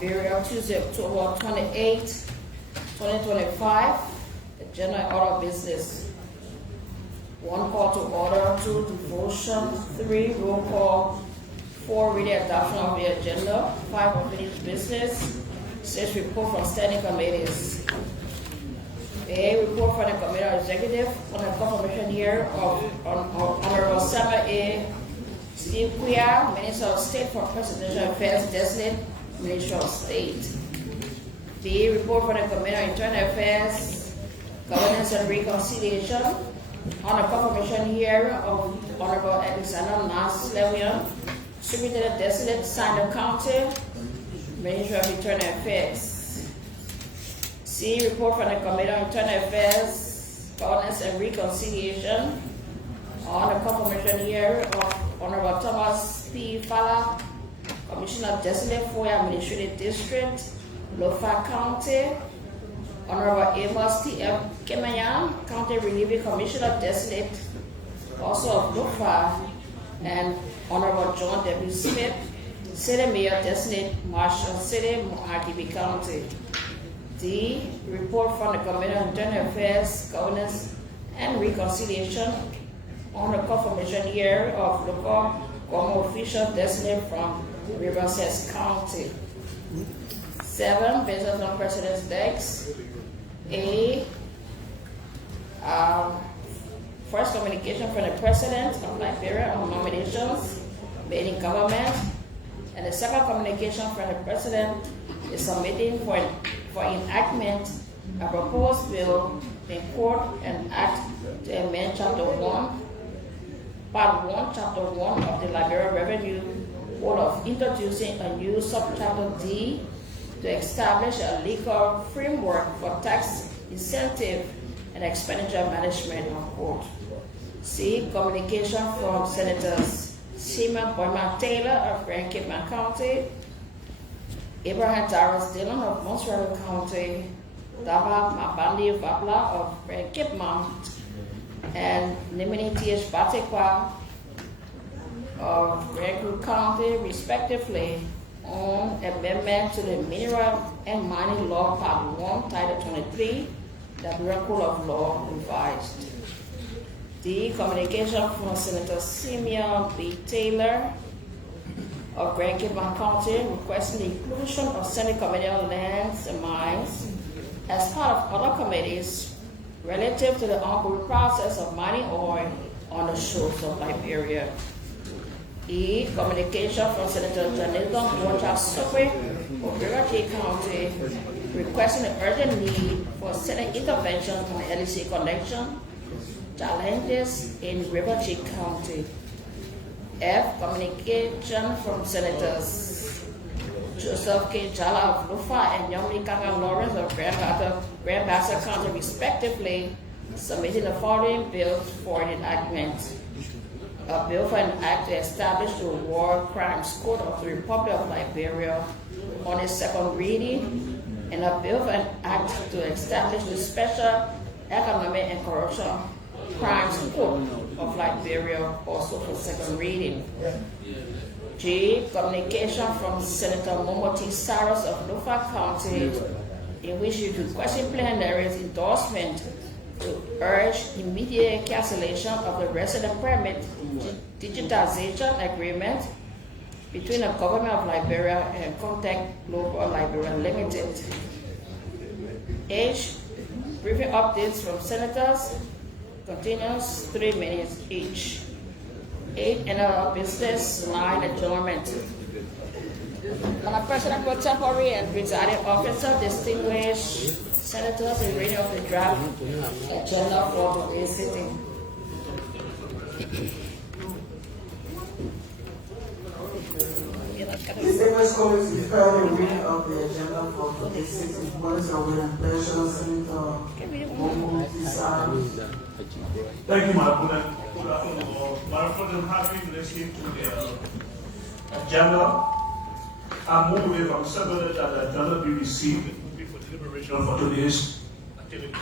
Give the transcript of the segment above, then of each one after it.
Liberia, Tuesday, October 28, 2025. Agenda and order of business. 1, call to order. 2, devotion. 3, roll call. 4, reading adoption of the agenda. 5, unfinished business. 6, report from standing committees. A, report from the Committee of Executive on the confirmation year of Honorable Samuel A. Steve Quia, Minister of State for Presidential Affairs, Designate Minister of State. B, report from the Committee on Internal Affairs, Governance and Reconciliation on the confirmation year of Honorable Alexander Nas Levian, Superintendent Designate, Sandor County, Minister of Internal Affairs. C, report from the Committee on Internal Affairs, Governance and Reconciliation on the confirmation year of Honorable Thomas P. Fala, Commissioner Designate for Administrative District, Lofa County, Honorable Amos T. M. Kemayan, County Relieving Commissioner Designate, also of Lofa, and Honorable John W. Smith, City Mayor Designate, Marshall City, RTP County. D, report from the Committee on Internal Affairs, Governance and Reconciliation on the confirmation year of local government official designate from Riverside County. 7, business on President's decks. A, first communication from the President of Liberia on nominations made in government, and the second communication from the President is submitting for enactment a proposed bill in court and act to amend Chapter 1, Part 1, Chapter 1 of the Liberian Revenue Code of introducing a new subchapter D to establish a legal framework for tax incentive and expenditure management of court. C, communication from Senators Seaman Boyman Taylor of Grand Cape County, Abraham Darius Dillon of Montreal County, Daba Mabandi Vabla of Grand Cape Mount, and Nimini T.H. Batekwa of Grand Cape County, respectively, on amendment to the Mineral and Mining Law Part 1, Title 23, the Liberian Code of Law revised. D, communication from Senator Simeon B. Taylor of Grand Cape County requesting the inclusion of Senate Committee on Lands and Mines as part of other committees relative to the ongoing process of mining oil on the shores of Liberia. E, communication from Senator Jonathan Water Sokwe of Liberia County requesting the urgent need for Senate intervention on the LEC connection challenges in Liberia County. F, communication from Senators Joseph K. Jala of Lufa and Yomi Kanga Lawrence of Grand Bassa County, respectively, submitting the following bills for enactment. A bill for an act to establish the War Crimes Court of the Republic of Liberia on its second reading, and a bill for an act to establish the Special Economic and Corruption Crimes Court of Liberia, also for second reading. G, communication from Senator Momoti Saros of Lufa County, in which he requested plenary's endorsement to urge immediate cancellation of the resident permit digitization agreement between the government of Liberia and Contact Global Liberia Limited. H, briefing updates from senators, continues 3 minutes each. 8, another business line adjournment. Madam President, for temporary and presiding officer, distinguished senators, in reading of the draft agenda for today's sitting. Distinguished colleagues, we heard the reading of the agenda for today's sitting. What is your will and pleasure, Senator Momo Tisaro? Thank you, Madam President. Good afternoon. Madam President, happy to listen to the agenda. I move with from several that the agenda be received for deliberation for today's activities.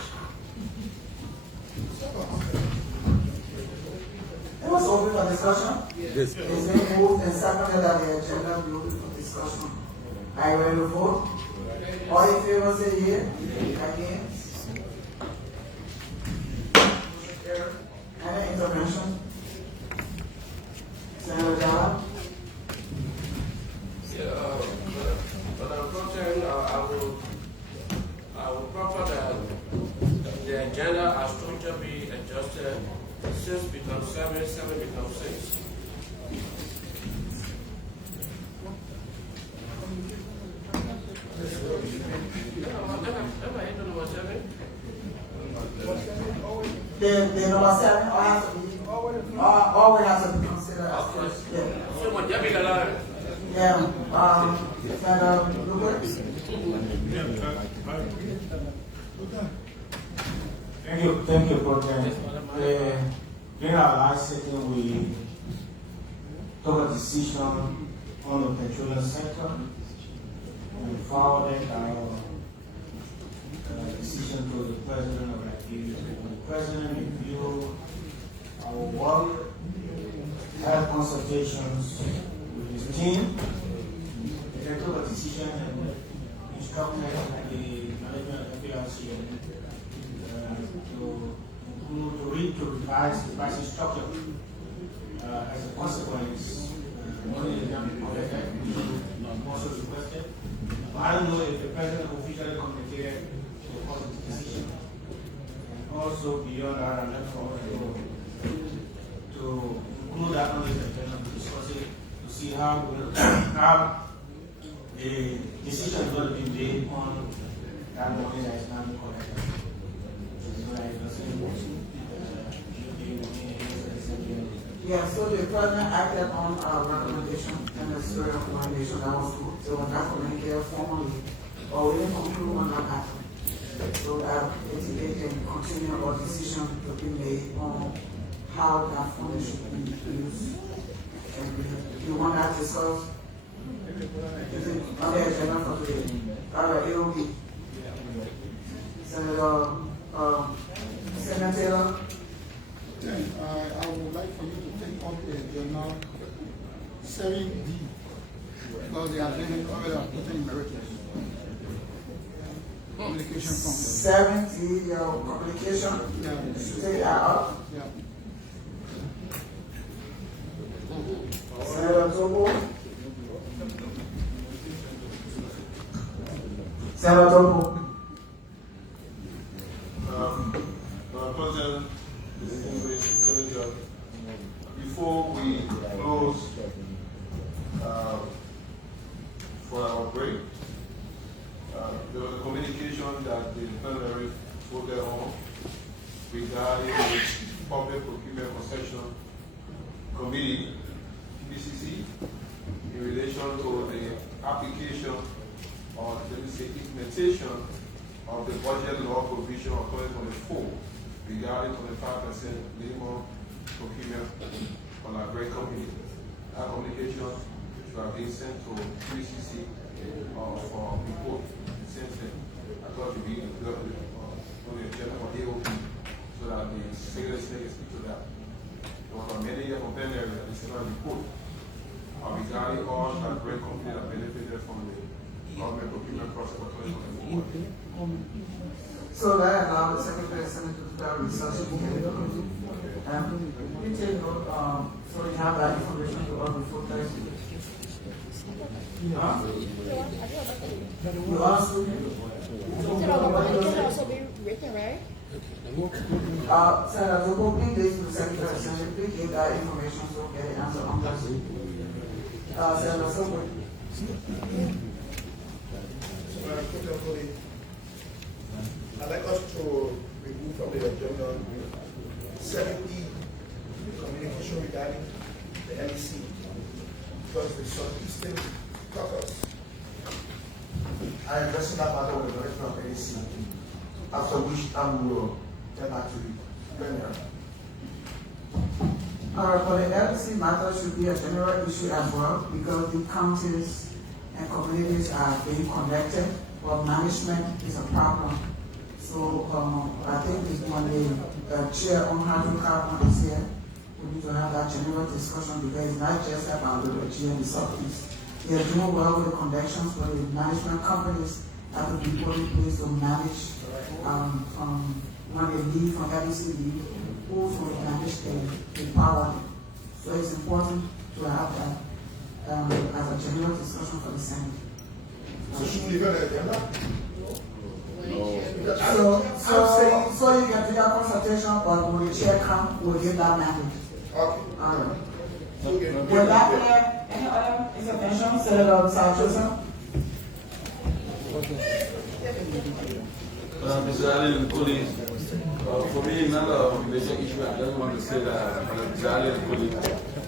It was open for discussion. Yes. It's been moved and seconded that the agenda be open for discussion. Are you ready to vote? All in favor say yea. Against? Any intervention? Senator Dalla? Yeah, but unfortunately, I will propose that the agenda as structure be adjusted. 6 becomes 7, 7 becomes 6. The number 7 always has to be considered as first. Yeah. So what you be allowed? Yeah. Senator Lucas? Thank you, President. In our last sitting, we took a decision on the petroleum sector. We forwarded our decision to the President of Liberia. The President reviewed our work, had consultations with his team. They took a decision and instructed the management of FARC to revise the pricing structure. As a consequence, money is not collected, also requested. But I don't know if the President officially communicated the positive decision. And also beyond that, I'd like for us to include that on this agenda to discuss it, to see how the decision is going to be made on that money that is not being collected. Yeah, so the President acted on our recommendation and the spirit of recommendation that was good. So when that communicated formally, or we didn't conclude on that happened. So that it can continue our decision to be made on how that funding should be used. And you want that discussed? Is it on the agenda for today? All right, it will be. Senator Taylor? I would like for you to take up the agenda 7D because they are living already putting emeritus. Communication from 70, your communication? Yeah. Should take that up? Yeah. Senator Tobo? Senator Tobo? President, distinguished Senator, before we close for our break, there was a communication that the plenary voted on regarding the Public Procurement Concession Committee, PCC, in relation to the application or, let me say, implementation of the budget law provision of 2024 regarding 25% minimum procurement on our great company. That communication should have been sent to PCC for report. Since then, I thought it would be on the agenda for AOP so that the secretary can speak to that. There was a many year plenary that is not report regarding all that great company that benefited from the government procurement process for 2024. So that allows the Secretary of Senate to do that research and get it done. You take note, so you have that information to us before Thursday. Huh? You asked me? It can also be written, right? Senator, we will bring this to the Secretary of Senate. Please give that information so we get an answer on Thursday. Senator Silver. I'd like us to remove from the agenda 7E, communication regarding the LEC, because the state caucus are addressing that matter with the director of LEC, after which we will get back to the plenary. For the LC matter should be a general issue as well because the counties and communities are being connected, but management is a problem. So I think when the chair on Hydro Carbon is here, we need to have that general discussion because it's not just about the Liberia and the Southeast. They're doing well with the connections with the management companies that could be put in place to manage from when they leave from LECD, who's going to manage the power. So it's important to have that as a general discussion for the Senate. So should we leave it at the agenda? So you can do your consultation, but when the chair comes, we'll give that mandate. Okay. All right. Okay. With that, any other intervention, Senator Joseph? Mr. Allen and colleagues, for me, another major issue, I just want to say that Mr. Allen and colleagues,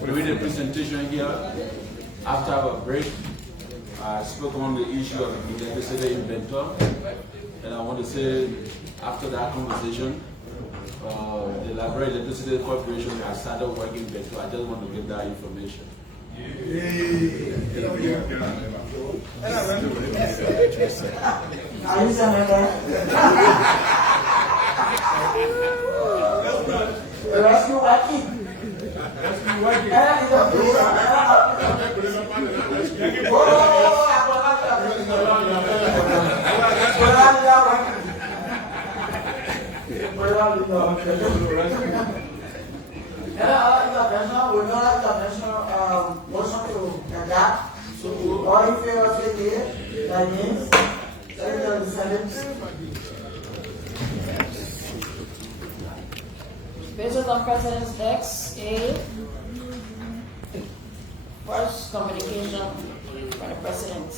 during the presentation here, after our break, I spoke on the issue of the electricity inventor, and I want to say, after that conversation, the Liberian Electricity Corporation has started working better. I just want to get that information. Are you saying that? The rescue working. Motion to adapt. All in favor, say yes. That means Senator Descendants. Based on President's X, A, first communication from the President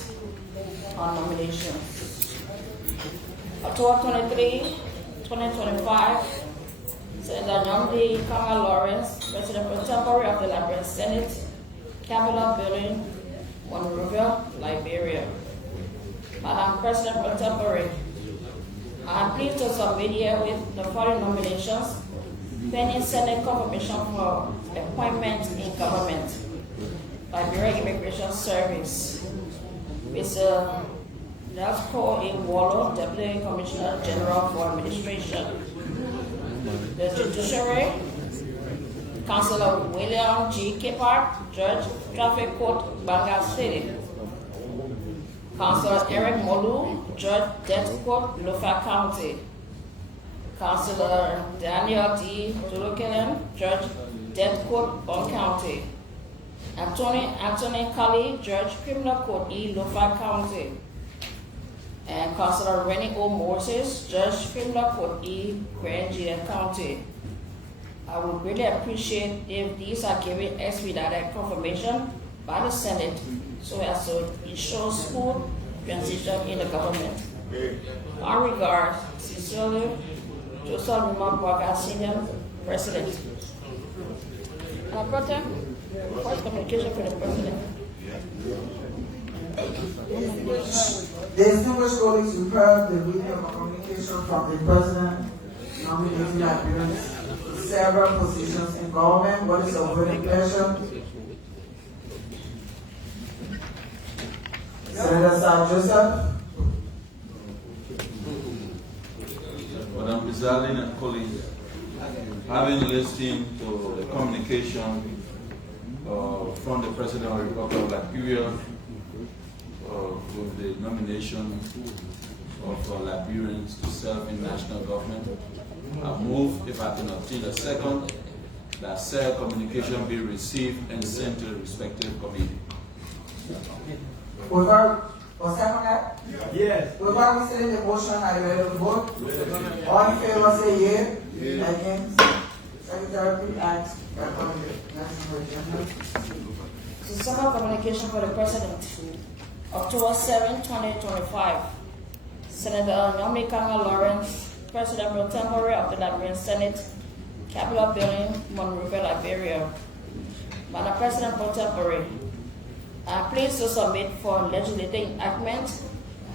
on nominations. October 23, 2025, Senator Nyamdi Kanga Lawrence, President pro tempore of the Liberian Senate, Capitol Building, Monrovia, Liberia. Madam President pro tempore, I am pleased to submit here with the following nominations pending Senate confirmation for appointment in government. Liberia Immigration Service. Mr. Dasco A. Wallo, Deputy Commissioner General for Administration. The Judiciary, Councilor William G. Kippard, Judge, Traffic Court, Banga City. Councilor Eric Molu, Judge, Death Court, Lofa County. Councilor Daniel D. Dulukelem, Judge, Death Court, Bond County. Anthony Cully, Judge, Criminal Court E, Lofa County. And Councilor Rennie O. Moses, Judge, Criminal Court E, Grand County. I would really appreciate if these are given expedited confirmation by the Senate so as to ensure smooth transition in the government. Our regards, sincerely, Joseph Rima Boaga, Senior President. First communication for the President. The distinguished colleagues, you heard the reading of communication from the President nominating Liberians to several positions in government. What is your voting pleasure? Senator Sir Joseph. Madam President and colleagues, having listened to the communication from the President of the Republic of Liberia with the nomination of Liberians to serve in national government, I move, if I can obtain a second, that said communication be received and sent to the respective committee. Was second that? Yes. Without restating the motion, are you ready to vote? All in favor say yea. Against? Secretary, please ask. The second communication for the President. October 7, 2025. Senator Nyamdi Kanga Lawrence, President pro tempore of the Liberian Senate, Capitol Building, Monrovia, Liberia. Madam President pro tempore, I am pleased to submit for legislative enactment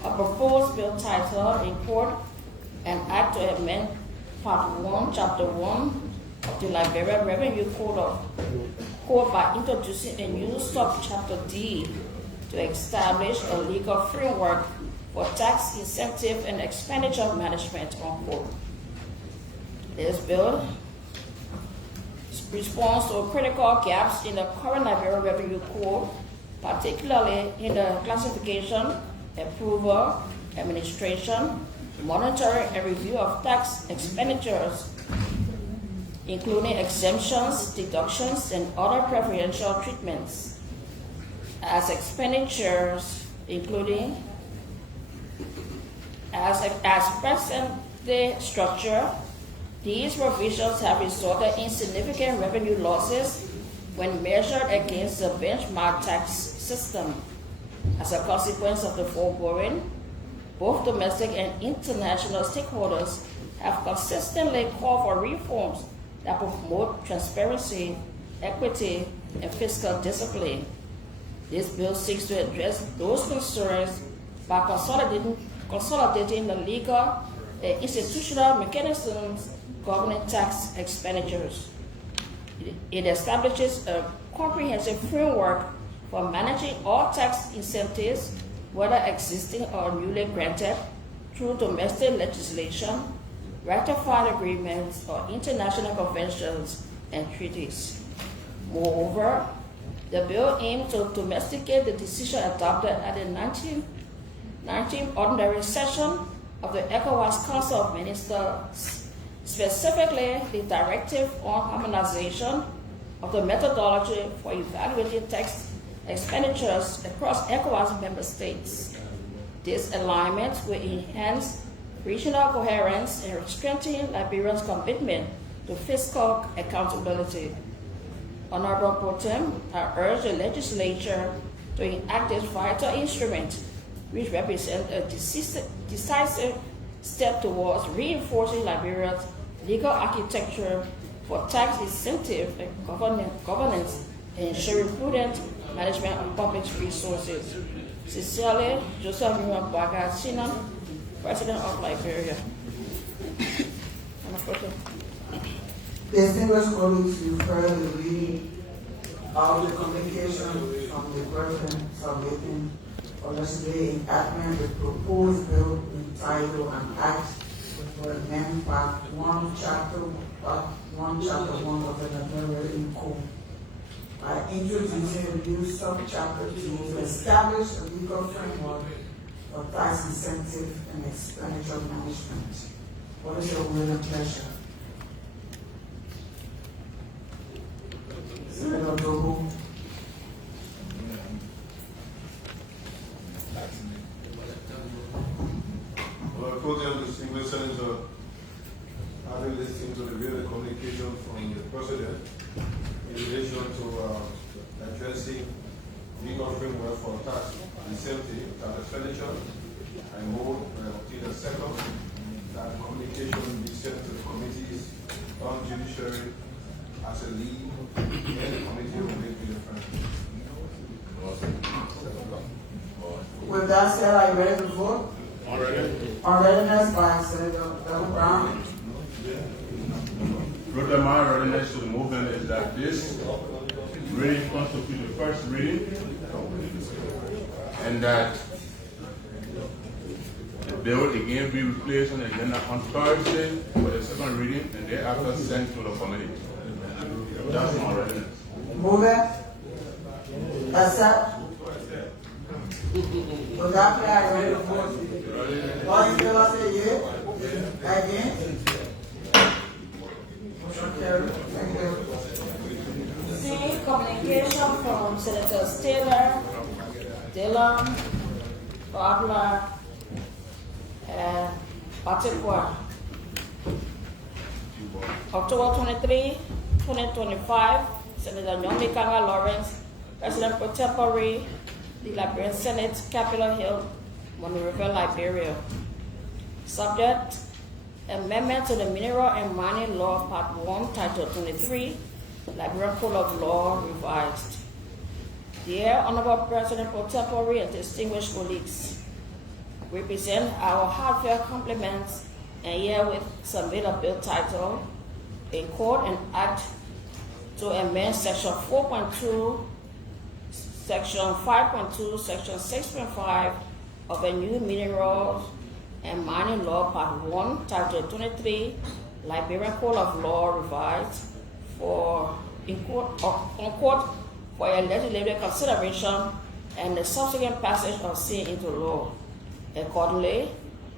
a proposed bill titled Report and Act to amend Part 1, Chapter 1 of the Liberian Revenue Code by introducing a new sub-chapter D to establish a legal framework for tax incentive and expenditure management, unquote. This bill responds to critical gaps in the current Liberian Revenue Code particularly in the classification, approval, administration, monitoring, and review of tax expenditures, including exemptions, deductions, and other preferential treatments, as expenditures, including as presently structured. These provisions have resulted in significant revenue losses when measured against the benchmark tax system. As a consequence of the foregoing, both domestic and international stakeholders have consistently called for reforms that promote transparency, equity, and fiscal discipline. This bill seeks to address those concerns by consolidating the legal and institutional mechanisms governing tax expenditures. It establishes a comprehensive framework for managing all tax incentives, whether existing or newly granted, through domestic legislation, ratified agreements, or international conventions and treaties. Moreover, the bill aims to domesticate the decision adopted at the 19th ordinary session of the ECOWAS Council of Ministers, specifically the directive on harmonization of the methodology for evaluating tax expenditures across ECOWAS member states. This alignment will enhance regional coherence and strengthen Liberia's commitment to fiscal accountability. Honorable Pro Tem, I urge the legislature to enact this vital instrument, which represents a decisive step towards reinforcing Liberia's legal architecture for tax incentive and governance and ensuring prudent management of public resources. Sincerely, Joseph Baga Sinan, President of Liberia. Distinguished colleagues, you've heard the reading of the communication from the President submitting for yesterday enactment the proposed bill entitled an act for amendment part 1, chapter 1 of the Liberian Code by introducing a new subchapter 2 to establish a legal framework for tax incentive and expenditure management. What is your will and pleasure? Senator Dogo. Well, President, distinguished Senator, having listened to the real communication from the President in relation to addressing legal framework for tax incentive, tax expenditure, I move obtain a second that communication be sent to the committees on judiciary as a lead, and the committee will make the difference. With that said, are you ready to vote? On readiness by Senator Brown. Brother, my readiness to the movement is that this reading constitutes the first reading, and that the bill again be replaced on the agenda on Thursday for the second reading, and thereafter sent to the committee. That's my readiness. Move it. Accept. With that, are you ready to vote? All in favor say yea. Again. Motion carried. Thank you. See communication from Senators Taylor, Dillon, Barbara, and Patikwa. October 23, 2025, Senator Nyomi Kanga Lawrence, President Pro Tempore, the Liberian Senate, Capitol Hill, Monrovia, Liberia. Subject: Amendment to the Mineral and Mining Law, Part 1, Title 23, Liberian Code of Law, revised. Dear Honorable President Pro Tempore and distinguished colleagues, we present our heartfelt compliments and herewith submit a bill titled A Code and Act to amend Section 4.2, Section 5.2, Section 6.5 of a new Minerals and Mining Law, Part 1, Title 23, Liberian Code of Law, revised, for a legislative consideration and the subsequent passage of same into law. Accordingly,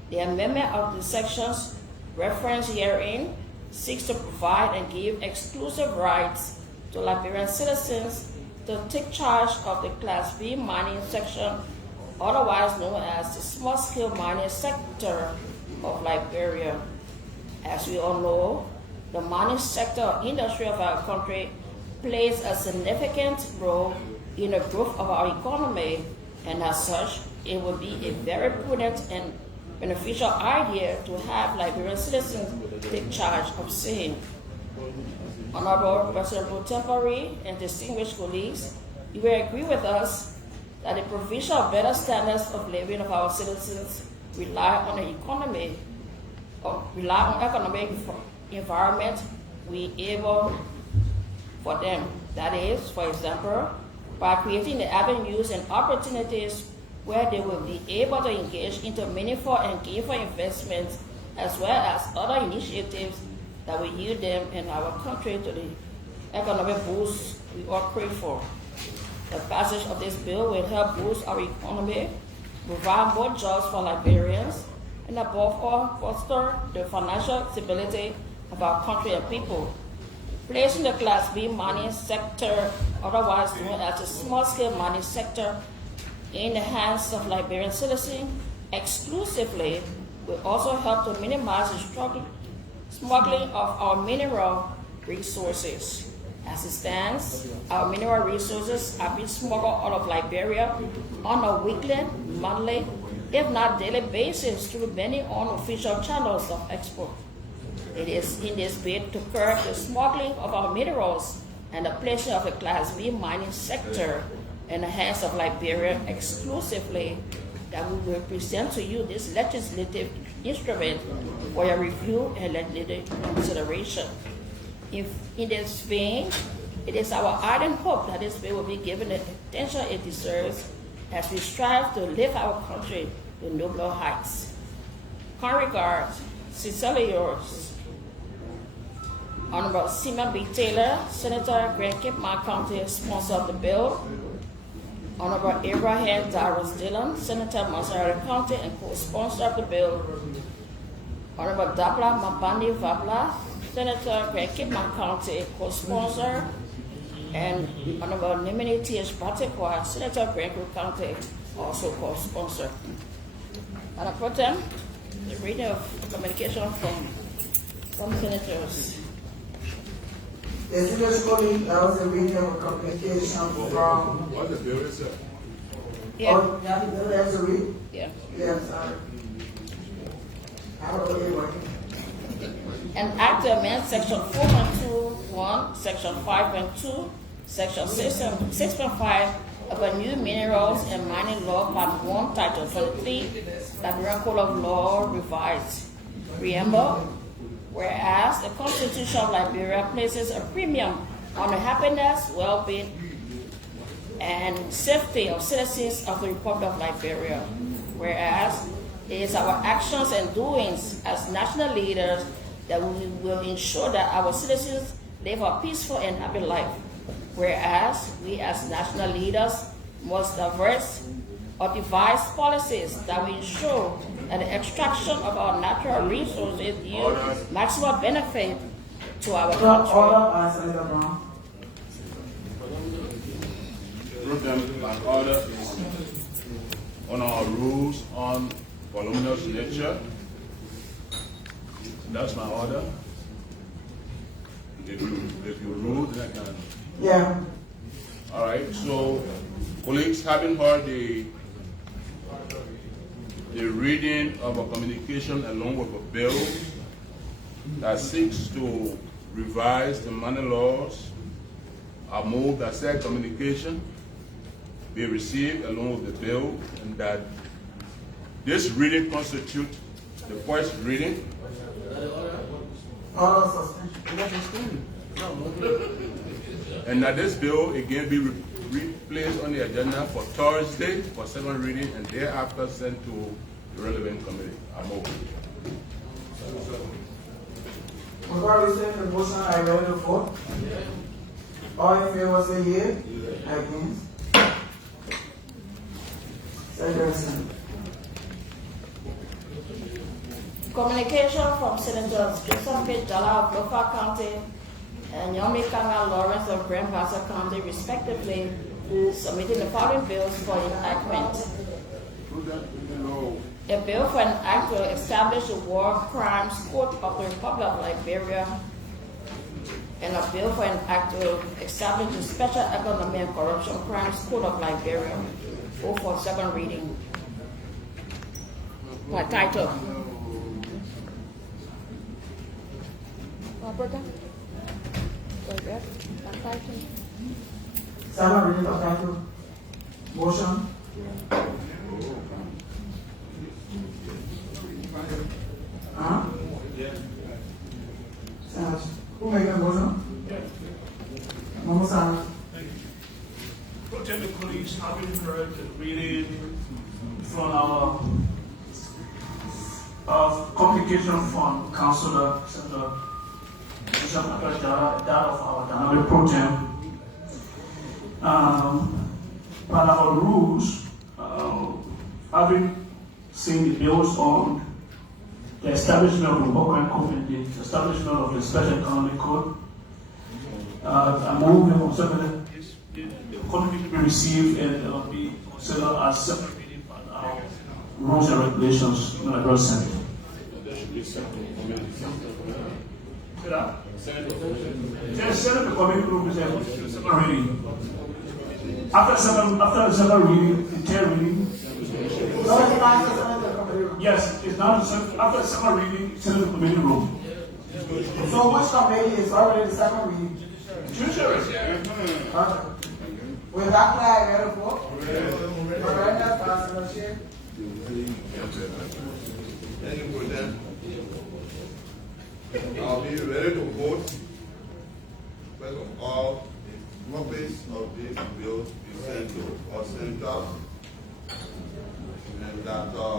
the amendment of the sections referenced herein seeks to provide and give exclusive rights to Liberian citizens to take charge of the Class B mining section, otherwise known as the small-scale mining sector of Liberia. As we all know, the mining sector or industry of our country plays a significant role in the growth of our economy, and as such, it would be a very prudent and beneficial idea to have Liberian citizens take charge of same. Honorable President Pro Tempore and distinguished colleagues, you will agree with us that the provision of better standards of living of our citizens rely on economic environment we able for them. That is, for example, by creating the avenues and opportunities where they will be able to engage into meaningful and gainful investments, as well as other initiatives that will yield them and our country to the economic boost we all crave for. The passage of this bill will help boost our economy, provide more jobs for Liberians, and above all, foster the financial stability of our country and people. Placing the Class B mining sector, otherwise known as the small-scale mining sector, in the hands of Liberian citizens exclusively will also help to minimize the smuggling of our mineral resources. As it stands, our mineral resources are being smuggled out of Liberia on a weekly, monthly, if not daily basis through many unofficial channels of export. It is in this bid to curb the smuggling of our minerals and the placing of the Class B mining sector in the hands of Liberia exclusively that we will present to you this legislative instrument for your review and legislative consideration. In this vein, it is our ardent hope that this bill will be given the attention it deserves as we strive to lift our country to nobler heights. Kind regards, sincerely yours, Honorable Simon B. Taylor, Senator, Grand Cape Mount County, sponsor of the bill. Honorable Abraham Darius Dillon, Senator, Montserrat County, and co-sponsor of the bill. Honorable Dabla Mabandi Vabla, Senator, Grand Cape Mount County, co-sponsor. And Honorable Nimini T.H. Batekwa, Senator, Grand Cape County, also co-sponsor. Madam Pro Tem, the reading of communication from some senators. Distinguished colleague, that was a reading of a communication from. What the bill is it? Yeah. Oh, yeah, the bill has a read? Yeah. Yeah, sorry. I don't know anyway. An act to amend section 4.21, section 5.2, section 6.5 of a new minerals and mining law, part 1, title 23, Liberian Code of Law revised. Preamble. Whereas the Constitution of Liberia places a premium on the happiness, well-being, and safety of citizens of the Republic of Liberia. Whereas it is our actions and doings as national leaders that we will ensure that our citizens live a peaceful and happy life. Whereas we as national leaders must devise policies that will ensure that the extraction of our natural resources yield maximum benefit to our country. Order is on our rules on voluminous nature. That's my order. If you rule, then I can. Yeah. All right. So, colleagues, having heard the reading of a communication along with a bill that seeks to revise the money laws, I move that said communication be received along with the bill, and that this reading constitutes the first reading. And that this bill again be replaced on the agenda for Thursday for second reading and thereafter sent to the relevant committee. I move. Before we take the motion, I ready to vote? All in favor say yea. Against? Communication from Senators Joseph K. Jala of Lofa County and Yomi Kanga Lawrence of Grand Bassa County, respectively, submitting the following bills for enactment. A bill for an act to establish a War Crimes Court of the Republic of Liberia, and a bill for an act to establish the Special Economic and Corruption Crimes Court of Liberia, both for second reading. By title. Roberta? Second reading by title. Motion. Who made the motion? Mama Sana. Protected colleagues, having heard the reading from our communication from Councilor Senator Bishop Akajara, that of our dynamic pro tem. By our rules, having seen the bills on the establishment of the War Crime Code and the establishment of the Special Economic Code, I move the committee to be received and be considered as separate reading by our rules and regulations in the Liberal Senate. There should be separate committee. Senate the committee will be second reading. After the second reading, the third reading. Yes, it's not after the second reading, Senate the committee room. So which committee is already the second reading? Judiciary. Will that fly ready for? Alright, that's passing the chair. Thank you for that. I'll be ready to vote. First of all, copies of these bills be sent to our center, and that the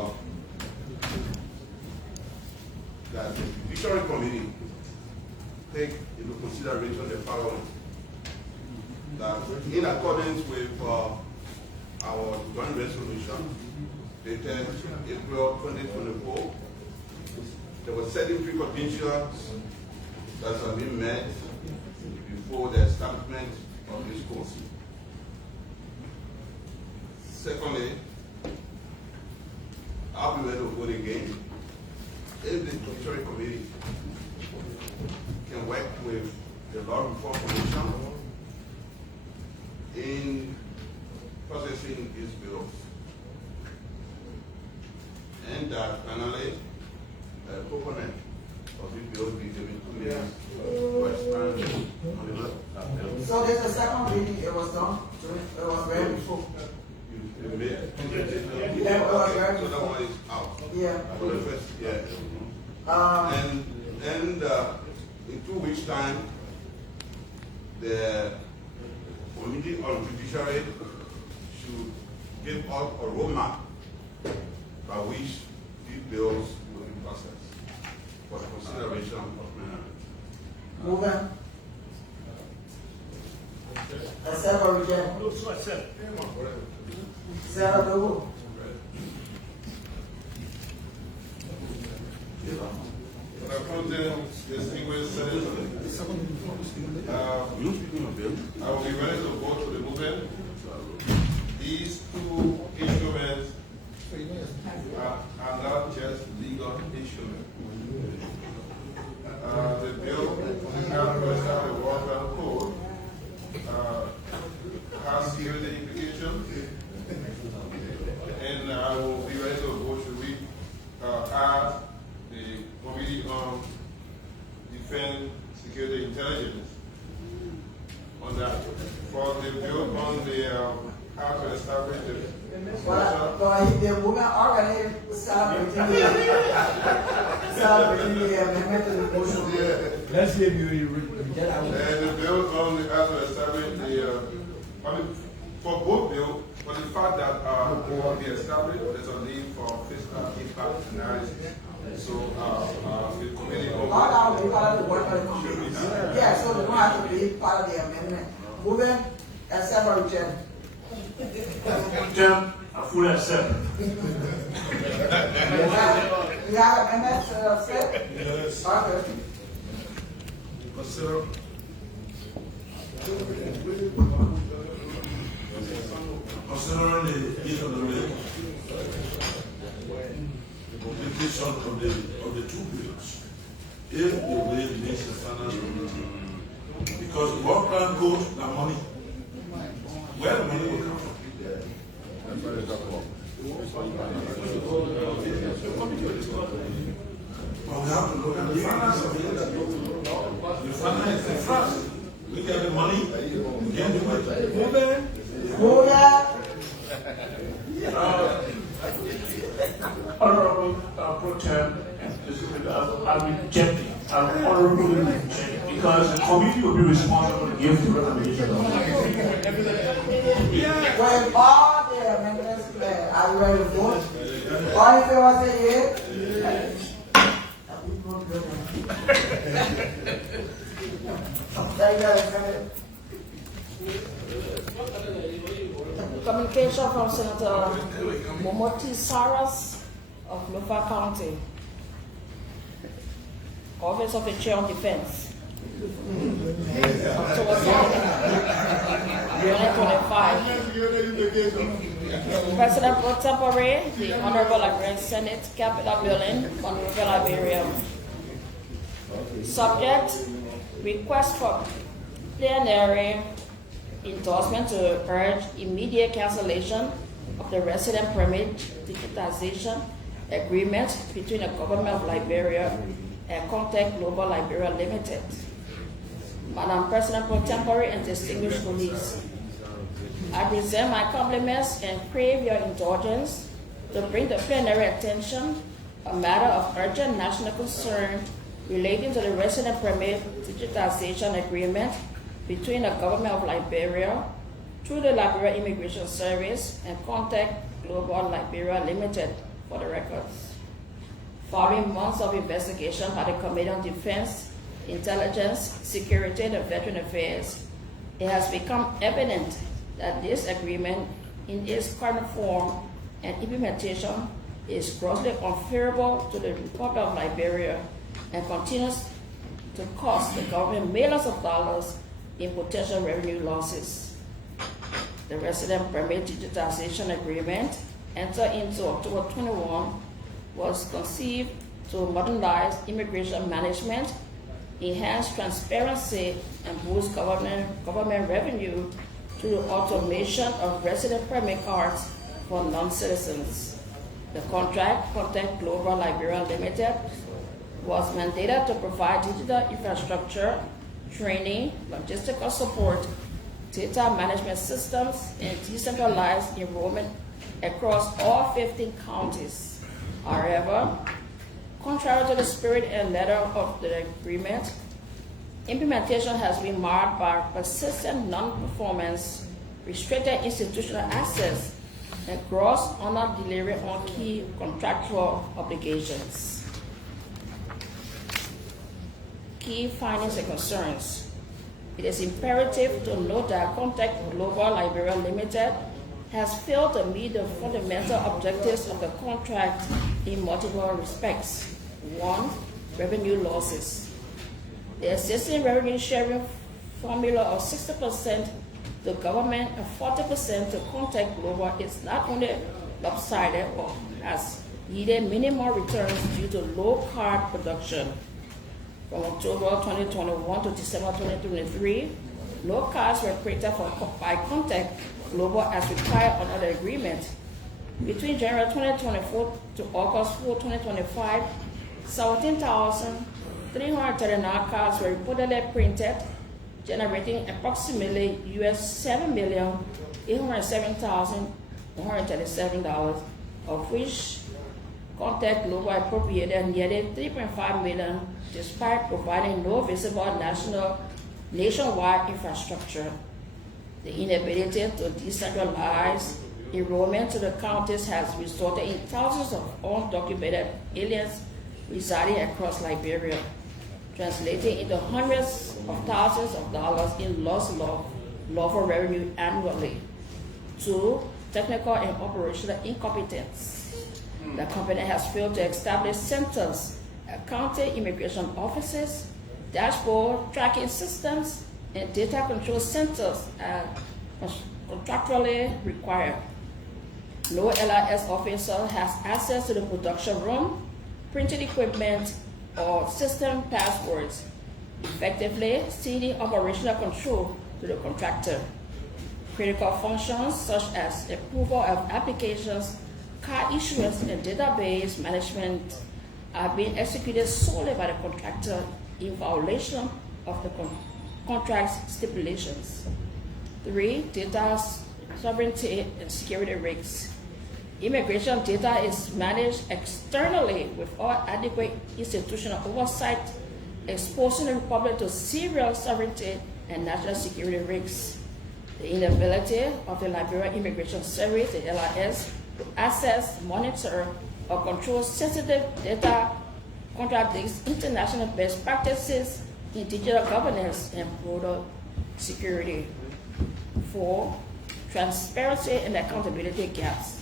Judiciary Committee take into consideration the following: that in accordance with our joint resolution dated April 2024, there were certain preconditions that have been met before the establishment of this course. Secondly, I'll be ready to vote again if the Judiciary Committee can work with the Law Reform Commission in processing these bills. And that finally, the proponent of the bill be given 2 years to expand on the bill. So there's a second reading, it was done, it was ready before. You made it. Yeah, it was ready So that before. one is out. Yeah. For the first, yeah. And in 2 weeks' time, the Committee on Judiciary should give us a roadmap by which these bills will be processed for the consideration of plenary. Moving. Accept or reject? Accept or no? Distinguished senators, I will be ready to go to the movement. These two instruments are not just legal instruments. The bill to establish the War Crime Code has security implications, and I will be ready to vote to read ask the Committee on Defense, Security, Intelligence on that. For the bill on the how to establish the But the woman already celebrating the amendment to the motion. Let's say you reject our. And the bill on the how to establish the for both bills, for the fact that it will be established, there's a need for fiscal impact analysis. So the committee All that will be part of the work of the committee. Yeah, so they don't have to be part of the amendment. Moving, accept or reject? Then, I fully accept. You have amendment to accept? Yes. Okay. Consider. Considering the age of the bill, the completion of the two bills, if the bill makes the finance committee, because what plan goes, the money, where the money will come from? But we have to look at the finance of it. The finance is first. We get the money, we get the money. Move that. Honorable Pro Tem, I'm rejecting. I'm honorably rejecting because the committee will be responsible to give the recommendation. When all the amendments clear, are you ready to vote? All in favor say yea. Thank you. Communication from Senator Momoti Saras of Lofa County, Office of the Chair of Defense, October 2025. President Pro Tempore, the Honorable Liberian Senate, Capitol Building, Monrovia, Liberia. Subject: request for plenary endorsement to urge immediate cancellation of the resident permit digitization agreement between the government of Liberia and Contact Global Liberia Limited. Madam President Pro Tempore and distinguished colleagues, I present my compliments and crave your indulgence to bring to plenary attention a matter of urgent national concern relating to the resident permit digitization agreement between the government of Liberia through the Liberia Immigration Service and Contact Global Liberia Limited, for the records. Following months of investigation by the Committee on Defense, Intelligence, Security, and Veteran Affairs, it has become evident that this agreement in its current form and implementation is grossly unfavorable to the Republic of Liberia and continues to cost the government millions of dollars in potential revenue losses. The resident permit digitization agreement entered into October 21 was conceived to modernize immigration management, enhance transparency, and boost government revenue through the automation of resident permit cards for non-citizens. The contract, Contact Global Liberia Limited, was mandated to provide digital infrastructure, training, logistical support, data management systems, and decentralized enrollment across all 15 counties. However, contrary to the spirit and letter of the agreement, implementation has been marked by persistent non-performance, restricted institutional access, and gross under-delivery on key contractual obligations. Key findings and concerns. It is imperative to note that Contact Global Liberia Limited has failed to meet the fundamental objectives of the contract in multiple respects. 1. Revenue losses. The existing revenue sharing formula of 60% to government and 40% to Contact Global is not only lopsided but has yielded minimal returns due to low card production. From October 2021 to December 2023, low cards were created by Contact Global as required under the agreement. Between January 2024 to August 4, 2025, 17,339 cards were reportedly printed, generating approximately $7,807,137, of which Contact Global appropriated nearly $3.5 million, despite providing no visible nationwide infrastructure. The inability to decentralize enrollment to the counties has resulted in thousands of undocumented aliens residing across Liberia, translating into hundreds of thousands of dollars in lost lawful revenue annually. 2. technical and operational incompetence. The company has failed to establish centers, accounting immigration offices, dashboard tracking systems, and data control centers as contractually required. No LIS officer has access to the production room, printing equipment, or system passwords, effectively ceding operational control to the contractor. Critical functions such as approval of applications, card issuance, and database management are being executed solely by the contractor in violation of the contract's stipulations. 3. Data sovereignty and security risks. Immigration data is managed externally without adequate institutional oversight, exposing the Republic to serious sovereignty and national security risks. The inability of the Liberian Immigration Service, the LIS, to access, monitor, or control sensitive data contradicts international best practices in digital governance and product security. 4. Transparency and accountability gaps.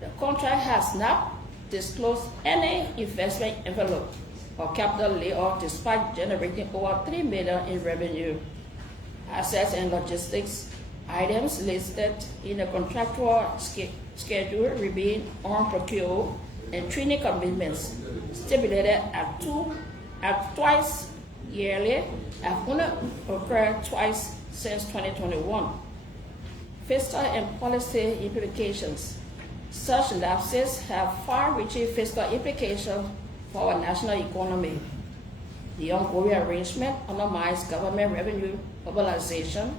The contract has not disclosed any investment envelope or capital layoff despite generating over $3 million in revenue. Assets and logistics items listed in the contractual schedule remain unprocured, and training commitments stipulated at twice yearly have only occurred twice since 2021. Fiscal and policy implications. Such lapses have far-reaching fiscal implications for our national economy. The ongoing arrangement undermines government revenue mobilization,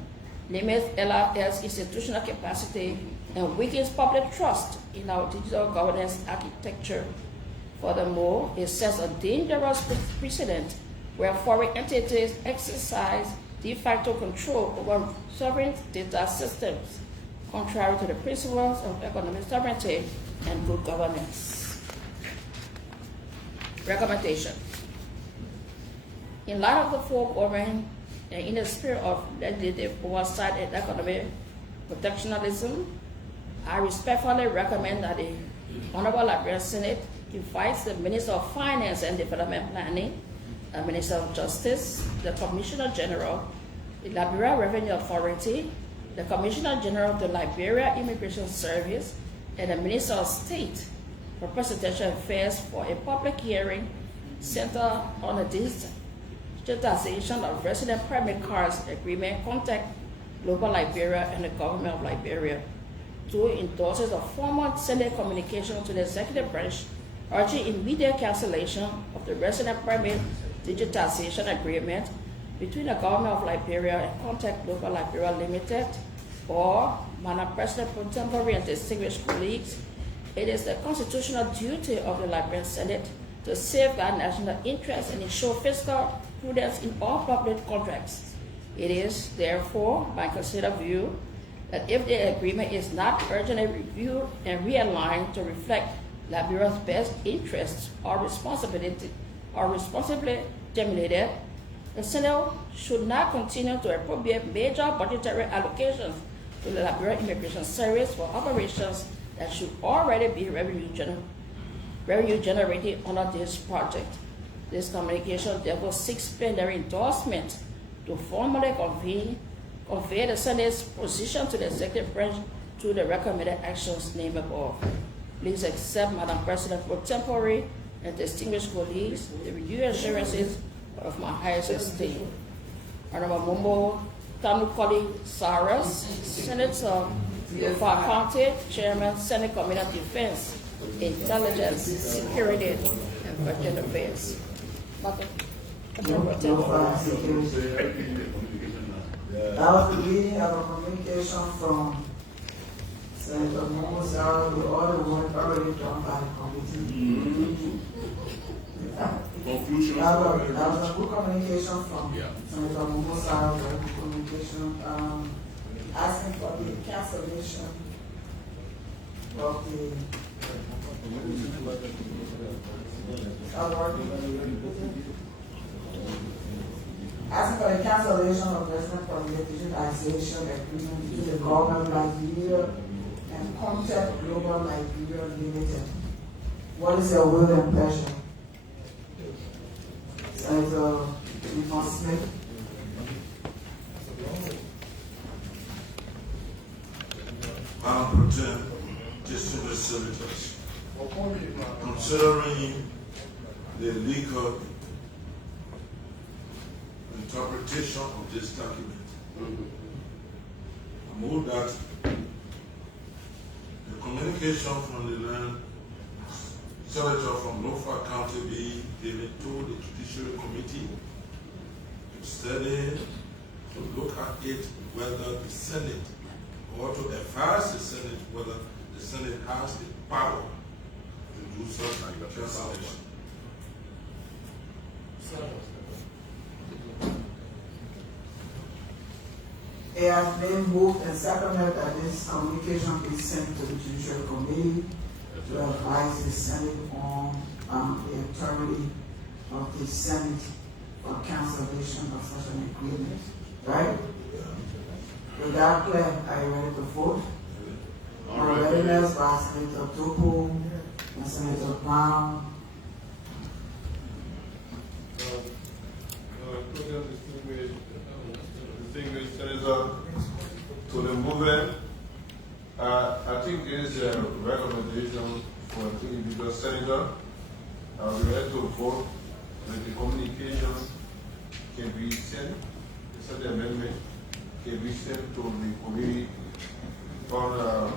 limits LIS institutional capacity, and weakens public trust in our digital governance architecture. Furthermore, it sets a dangerous precedent where foreign entities exercise de facto control over sovereign data systems, contrary to the principles of economic sovereignty and good governance. Recommendation. In light of the foregoing and in the spirit of legislative oversight and economic protectionism, I respectfully recommend that the Honorable Liberian Senate invites the Minister of Finance and Development Planning, the Minister of Justice, the Commissioner General, the Liberia Revenue Authority, the Commissioner General of the Liberia Immigration Service, and the Minister of State for Presidential Affairs for a public hearing centered on the digitization of resident permit cards agreement, contact Global Liberia and the Government of Liberia. 2. Endorses a formal Senate communication to the executive branch urging immediate cancellation of the resident permit digitization agreement between the Government of Liberia and Contact Global Liberia Limited, or Madam President pro tempore and distinguished colleagues, it is the constitutional duty of the Liberian Senate to safeguard national interests and ensure fiscal prudence in all public contracts. It is, therefore, my considered view that if the agreement is not urgently reviewed and realigned to reflect Liberia's best interests or responsibly terminated, the Senate should not continue to appropriate major budgetary allocations to the Liberian Immigration Service for operations that should already be revenue generating under this project. This communication therefore seeks plenary endorsement to formally convey the Senate's position to the executive branch through the recommended actions named above. Please accept, Madam President pro tempore and distinguished colleagues, the review assurances of my highest esteem. Honorable Mumbo Tanukoli Saras, Senator Yofa County, Chairman, Senate Committee on Defense, Intelligence, Security, and Veteran Affairs. That was the reading of a communication from Senator Momo Sarah with all the work already done by the committee. Conclusion. That was a good communication from Senator Momo Sarah, very good communication, asking for the cancellation of the asking for the cancellation of resident permit digitization agreement between the government of Liberia and and Contact Global Liberia Limited. What is your will and pleasure? Senator Yvonne Smith. Madam President, distinguished senators, considering the legal interpretation of this document, I move that the communication from the land senator from Norfolk County be given to the Judiciary Committee to study, to look at it, whether the Senate, or to advise the Senate whether the Senate has the power to do such like a cancellation. It has been moved and seconded that this communication be sent to the Judiciary Committee to advise the Senate on the authority of the Senate for cancellation of such an agreement. Right? With that clear, are you ready to vote? On readiness by Senator Topo and Senator Brown. Distinguished Senator, to the movement, I think it is a recommendation for the individual senator. We have to vote that the communication can be sent, the amendment can be sent to the committee on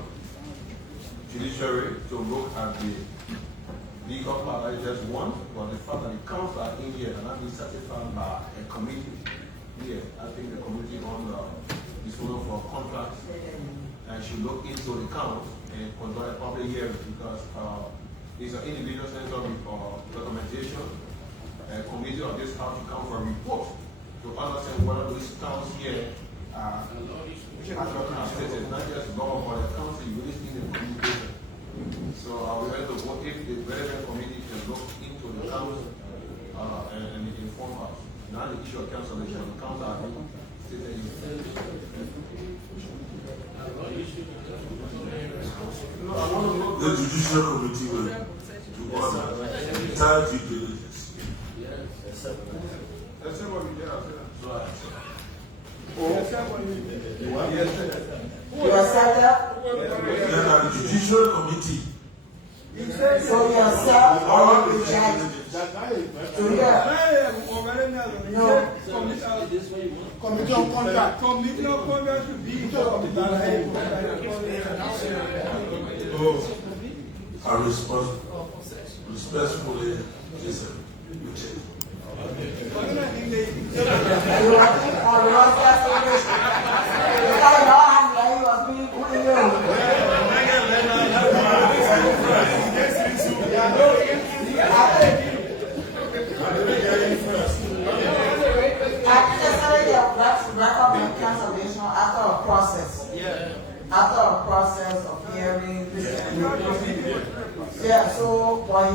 judiciary to look at the legal part. I just want, but the fact that the council are in here and not be certified by a committee here. I think the committee on this one for contracts should look into the count and conduct a public hearing because it's an individual senator recommendation. A committee of this house to come for a report to understand whether these towns here are stated, not just law, but the council you really need a communication. So I will have to vote if the relevant committee can look into the council and inform us. Now the issue of cancellation, the council are stated The Judicial Committee will do order entire due diligence. That's what we did. You accept that? Then at the Judicial Committee, So you accept or reject? So yeah. No. Committee on contract. Committee on contract should be I respectfully listen. Recommend cancellation after a process. After a process of hearing this. Yeah, so but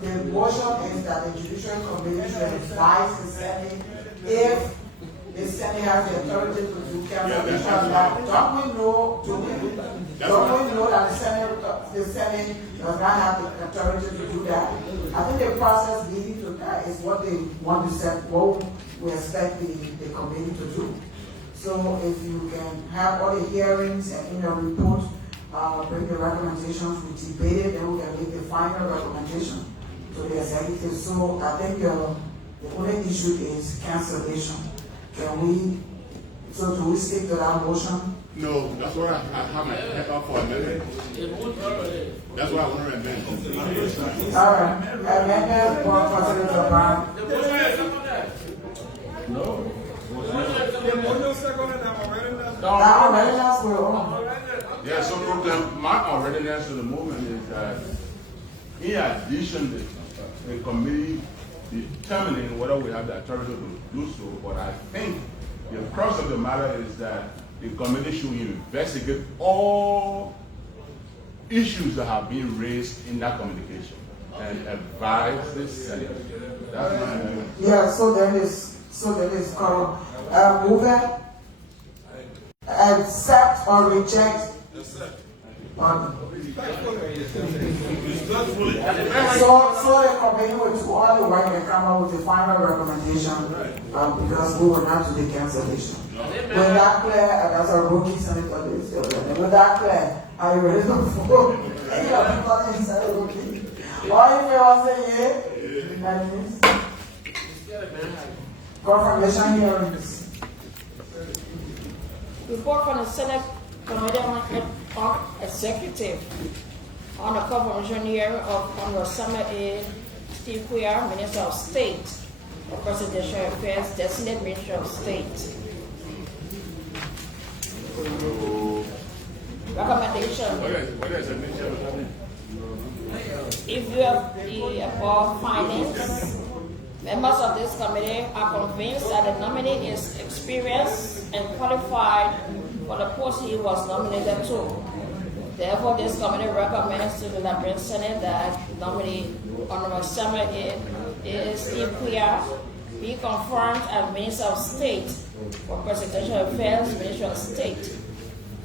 the motion is that the Judicial Committee should advise the Senate if the Senate has the authority to do cancellation. Don't we know that the Senate does not have the authority to do that? I think the process leading to that is what they want to set, what we expect the committee to do. So if you can have all the hearings and in the report, bring the recommendations, we debate it, then we can make the final recommendation to the executive. So I think the only issue is cancellation. So do we stick to that motion? No, that's what I have my paper for amendment. That's what I want to amend. All right, amendment for Senator Brown. No. Yeah, so my readiness to the movement is that in addition the committee determining whether we have the authority to do so, but I think the crux of the matter is that the committee should investigate all issues that have been raised in that communication and advise the Senate. That's my amendment. Yeah, so there is called movement. Accept or reject. Accept. So the committee will do all the work and come up with the final recommendation because we will not do the cancellation. With that clear, that's a rookie senator. With that clear, are you ready to vote? Any of you calling inside a rookie? All in favor say unanimous. Confirmation hearings. Report from the Senate Committee on Executive on the confirmation hearing of Honorable Samuel A. Steve Queer, Minister of State for Presidential Affairs, Designated Minister of State. Recommendation. If you have the above findings, members of this committee are convinced that the nominee is experienced and qualified for the post he was nominated to. Therefore, this committee recommends to the Liberian Senate that nominee Honorable Samuel A. Steve Queer be confirmed as Minister of State for Presidential Affairs, Minister of State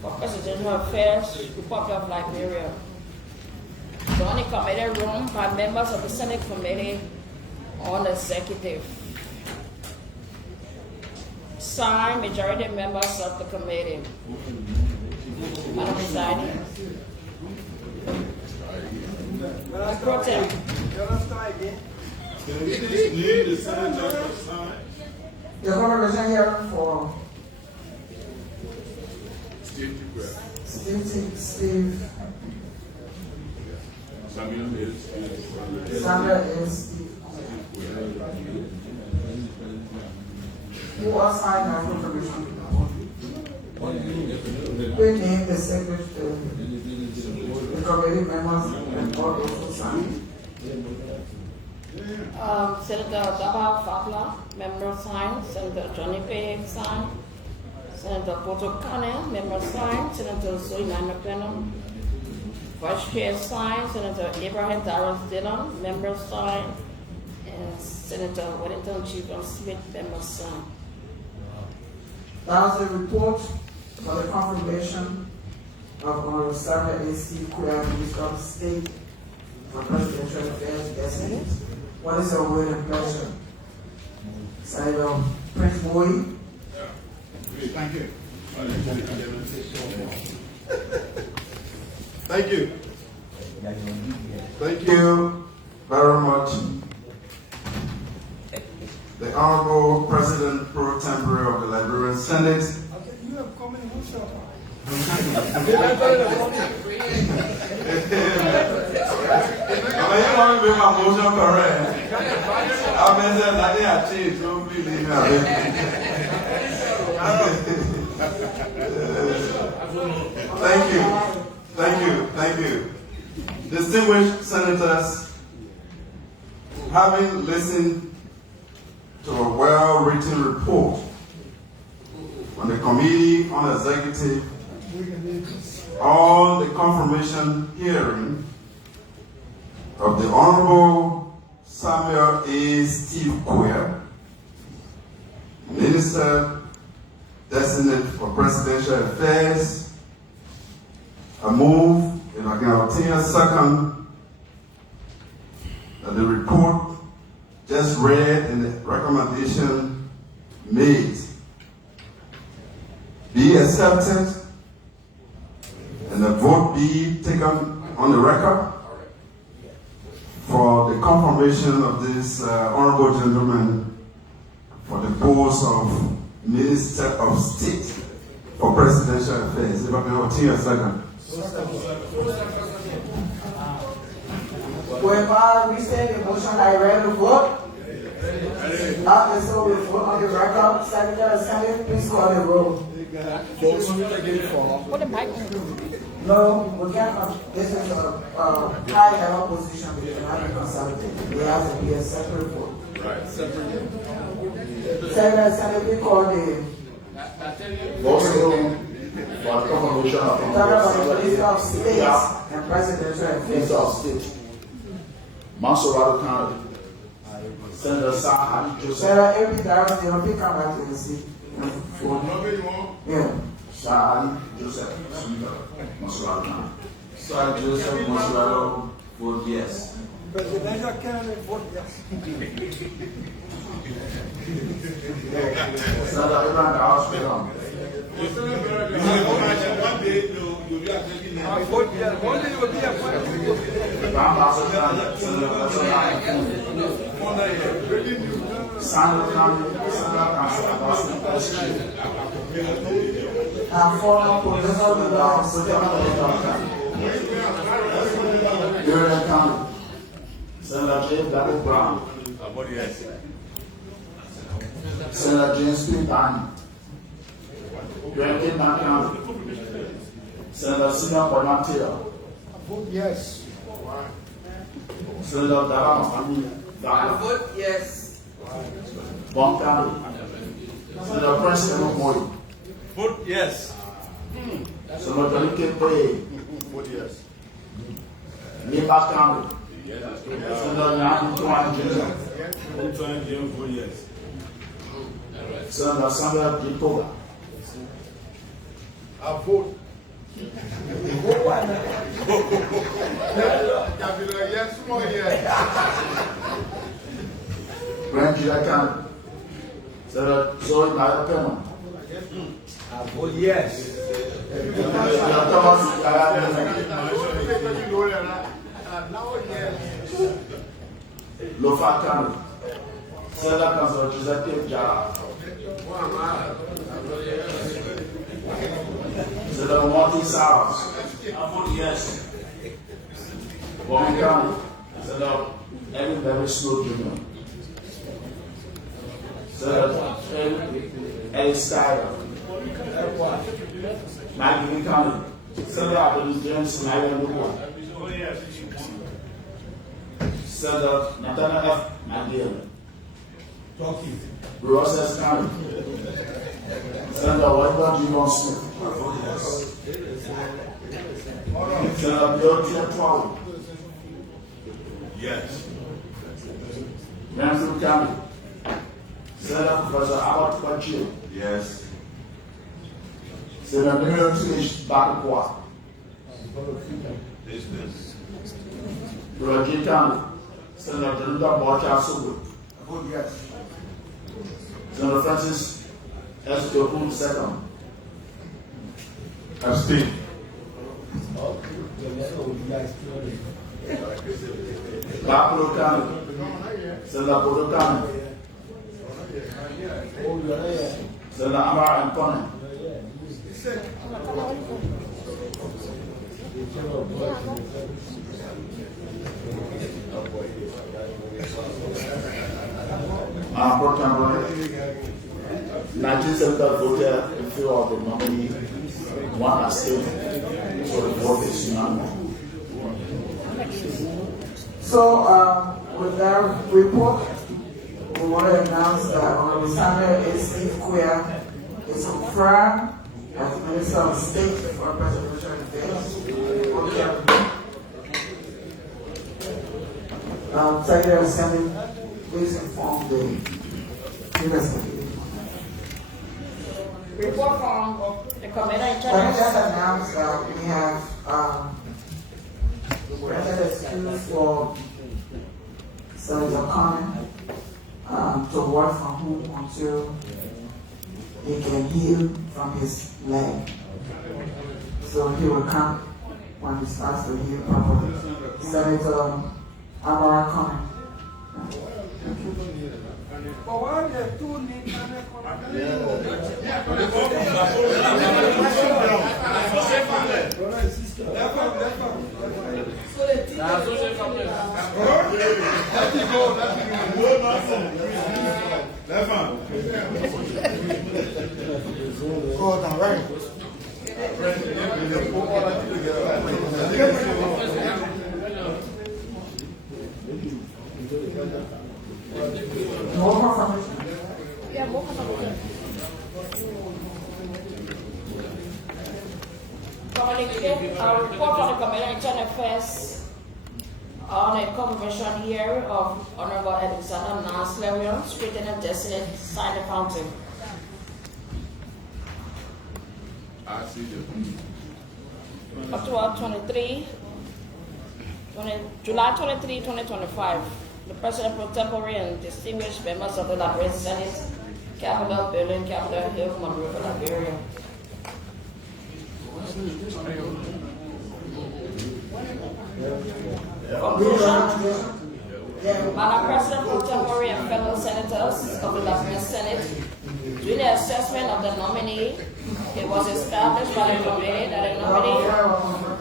for Presidential Affairs, Republic of Liberia. The only committee room by members of the Senate Committee on Executive. Signed majority members of the committee. Madam Presiding. Pro Tem. Can we just need the senator to sign? The confirmation hearing for Steve Samuel is who was signed that confirmation. We name the secretary, the committee members, and all those who signed. Senator Daba Fabla, member signed. Senator Johnny Payne signed. Senator Poto Kane, member signed. Senator Zoe McLennan, Vice Chair signed. Senator Abraham Darrell Dillon, member signed. And Senator Wellington Chief Smith, member signed. That was a report for the confirmation of Honorable Samuel A. Steve Queer, Minister of State for Presidential Affairs, Designate. What is your word and pleasure? Senator Prince Boy. Thank you. Thank you. Thank you very much. The Honorable President Pro Tempore of the Liberian Senate. Okay, you have come in who's your You want to make my motion correct? I mean, that they are changed, don't believe me. Thank you. Distinguished senators, having listened to a well-written report on the Committee on Executive on the confirmation hearing of the Honorable Samuel A. Steve Queer, Minister Designate for Presidential Affairs, I move, if I can obtain a second, that the report just read and the recommendation made be accepted and the vote be taken on the record for the confirmation of this honorable gentleman for the post of Minister of State for Presidential Affairs. If I can obtain a second. Whereby we say the motion I read the vote. After so we vote on the record. Secretary of Senate, please call the roll. What am I? No, we can't. This is a high level position. We cannot be consolidated. There has to be a separate vote. Right, separate. Secretary of Senate, please call the Voting for confirmation of Minister of State and Presidential Affairs. Minister of State. Mansourado County. Senator Sahari Joseph. Senator A.P. Darrell, they will be come back to the seat. Nobody want? Yeah. Sahari Joseph. Mansourado County. Sir Joseph Mosuaro, vote yes. Presidential candidate vote yes. Senator Abraham House, One day, you'll be attending. I vote yes. One day you will be appointed. And former professor leader of Liberian County. Senator J. Black Brown. I vote yes. Senator James P. Barney. Grand County. Senator Senior Poinmateo. Vote yes. Senator Dara Mahami. vote yes. Bon County. Senator Prince Emomoy. Vote yes. Senator Ike Pay. Vote yes. Liba County. Senator Nyan Tuan Jr. Vote yes. Senator Samuel Gitoga. I vote. Yes, more yes. Grand Judah County. Senator Zoe Naya Pema. I vote yes. Senator Thomas Kaya. Now yes. Lofa County. Senator Councilor Giuseppe Jara. Senator Monty Saros. I vote yes. Bobby County. Senator Evan Berry Snow Jr. Senator Eddie Steyer. Maggie County. Senator Abdul James Naya Lukwa. Senator Nathaniel F. McGill. Rosses County. Senator Walter G. Von Smith. Senator Bill Tietwawi. Yes. Renfrew County. Senator Professor Albert Kwachio. Yes. Senator Nimero Tuish Bakakwa. Roger County. Senator Januda Borcha Sogo. Vote yes. Senator Francis S. Joku II. Abstain. Bakuro County. Senator Bodo County. Senator Amara Mpone. Pro 19 senators voted in favor of the nominee, one abstained, so the vote is unanimous. So, with that report, we want to announce that Honorable Samuel A. Steve Quia is confirmed as Minister of State for Presidential Affairs. Secretary of Senate, please inform the respective. Report from the Commander in Let me Charge. just announce that we have granted excuse for Senator Common to work from home until he can heal from his leg. So he will come when he starts to heal properly. Senator Amara Common. But why are there two names? Oh, all right. More confirmation. Yeah, more confirmation. Report from the Commander in Charge Affairs on a confirmation here of Honorable Alexander Nance Liberian, Superintendent Designate, sign the fountain. I see the October 23, July 23, 2025, the President pro tempore and distinguished members of the Liberian Senate, Capitol Building, Capitol Hill, Monrovia, Liberia. Conclusion. Madam President pro tempore and fellow senators of the Liberian Senate, during the assessment of the nominee, it was established by the committee that the nominee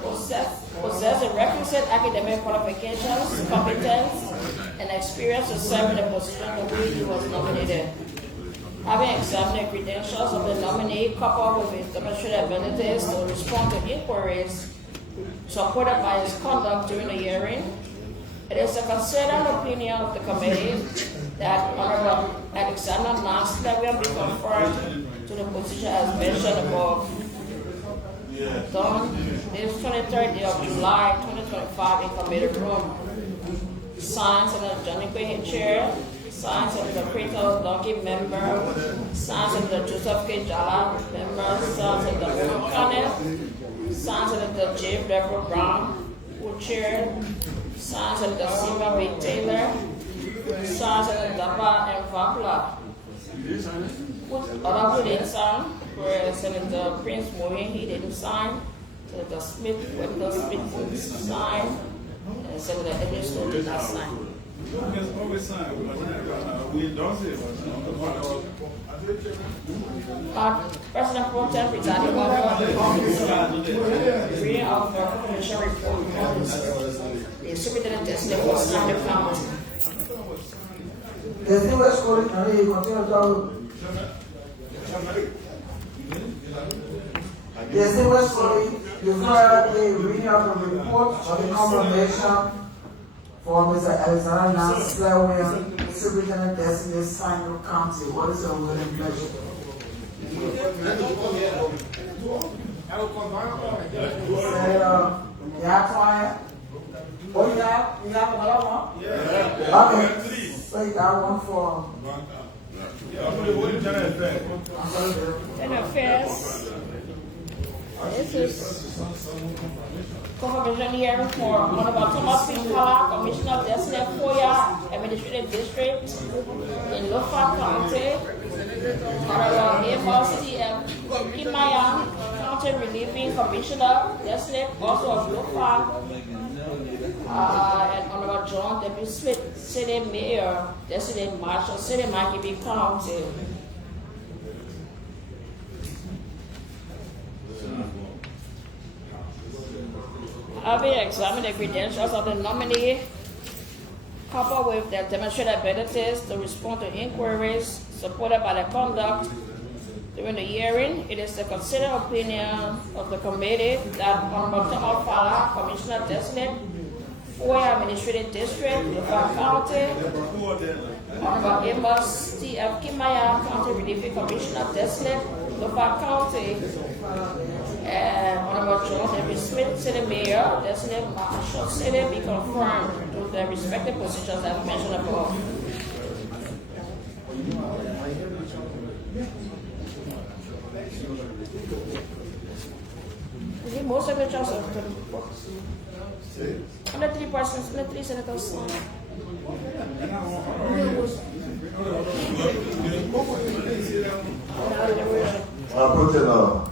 possessed the requisite academic qualifications, competence, and experience to serve in the position to which he was nominated. Having examined the credentials of the nominee coupled with his demonstrated abilities to respond to inquiries supported by his conduct during the hearing, it is the considered opinion of the committee that Honorable Alexander Nasler will be confirmed to the position as mentioned above. Done this 23rd day of July 2025 in committee room. Signed Senator Johnny Quinn, Chair. Signed Senator Creto Donkey, Member. Signed Senator Joseph K. Jala, Member. Signed Senator William Connell. Signed Senator J. Deborah Brown, Co-Chair. Signed Senator Stephen B. Taylor. Signed Senator Dapa M. Vapla. Other who didn't sign were Senator Prince Moyen, he didn't sign. Senator Smith, Wendell Smith didn't sign. And Senator Edison did not sign. President Pro Tem presiding over the reading of the confidential report on the Superintendent Designate for Standard County. Distinguished colleagues, continue to distinguished colleagues, you've heard the reading of the report of the confirmation for Mr. Alexander Nasler, Superintendent Designate, Sanyo County. What is your will and pleasure? Senator, you have one? Oh, you have another one? Yeah. Okay. So you got one for General Affairs. This is confirmation hearing for Honorable Thomas P. Kala, Commissioner of Destiny Foya, Administrative District in Lofa County. Honorable Amos C.M. Kimaya, County Relieving Commissioner, Destiny, also of Lofa. And Honorable John W. Smith, City Mayor, Destiny Marshall, City Makibi County. Having examined the credentials of the nominee, coupled with their demonstrated abilities to respond to inquiries supported by the conduct during the hearing, it is the considered opinion of the committee that Honorable Thomas Fala, Commissioner Designate, Foya Administrative District, Lofa County, Honorable Amos T.F. Kimaya, County Relieving Commissioner Designate, Lofa County, and Honorable John W. Smith, City Mayor, Designate Marshall City, be confirmed to their respective positions as mentioned above. We need more signatures of the book. Only 3 persons, only 3 senators.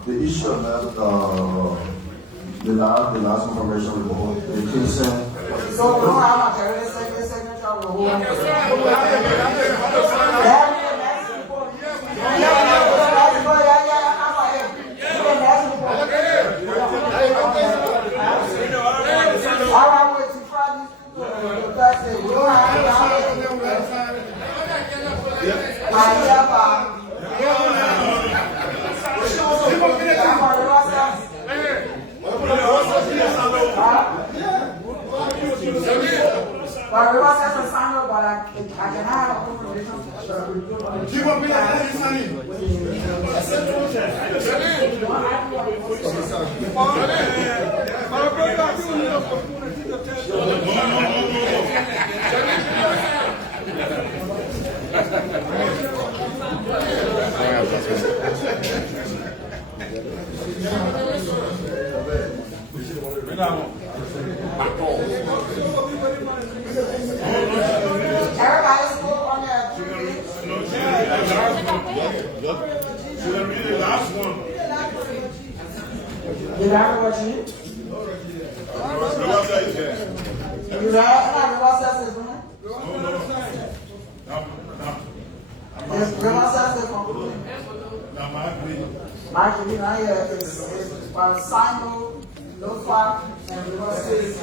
The issue of that, the last information report, the consent. so we don't have a signature of the whole. But we must have to sign up, but I can have a confirmation. You want me to have you sign in? Everybody's full on their. She's gonna read the last one. You got what you need? Rebecca is there. You got what says it, man? Yes, River says it concluding. Now, Mark, you know, it's by Simon, Lofa, and River says.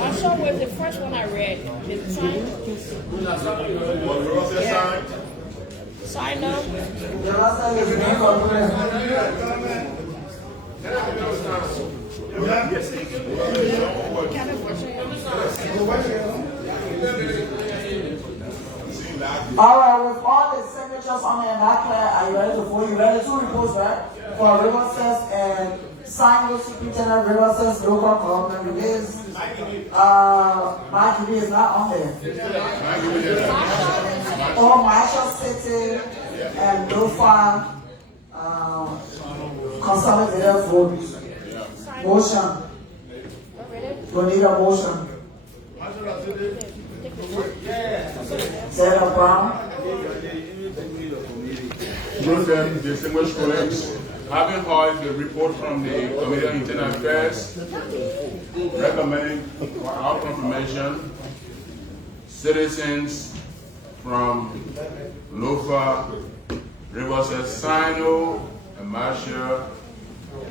Also, was the first one I read. Did it sign? yeah. Sign up. River says it's being concluded. All right, with all the signatures on the enactment, are you ready to vote? You ready to report back for Riverside and sign with Superintendent Riverside local government release? Mike is not on there. Oh, Marshall City and Lofa consolidated vote. Motion. We need a motion. Senator Brown. President, distinguished colleagues, having heard the report from the Committee on Internal Affairs, recommending for our confirmation, citizens from Lofa, Riverside, Sino, and Marshall,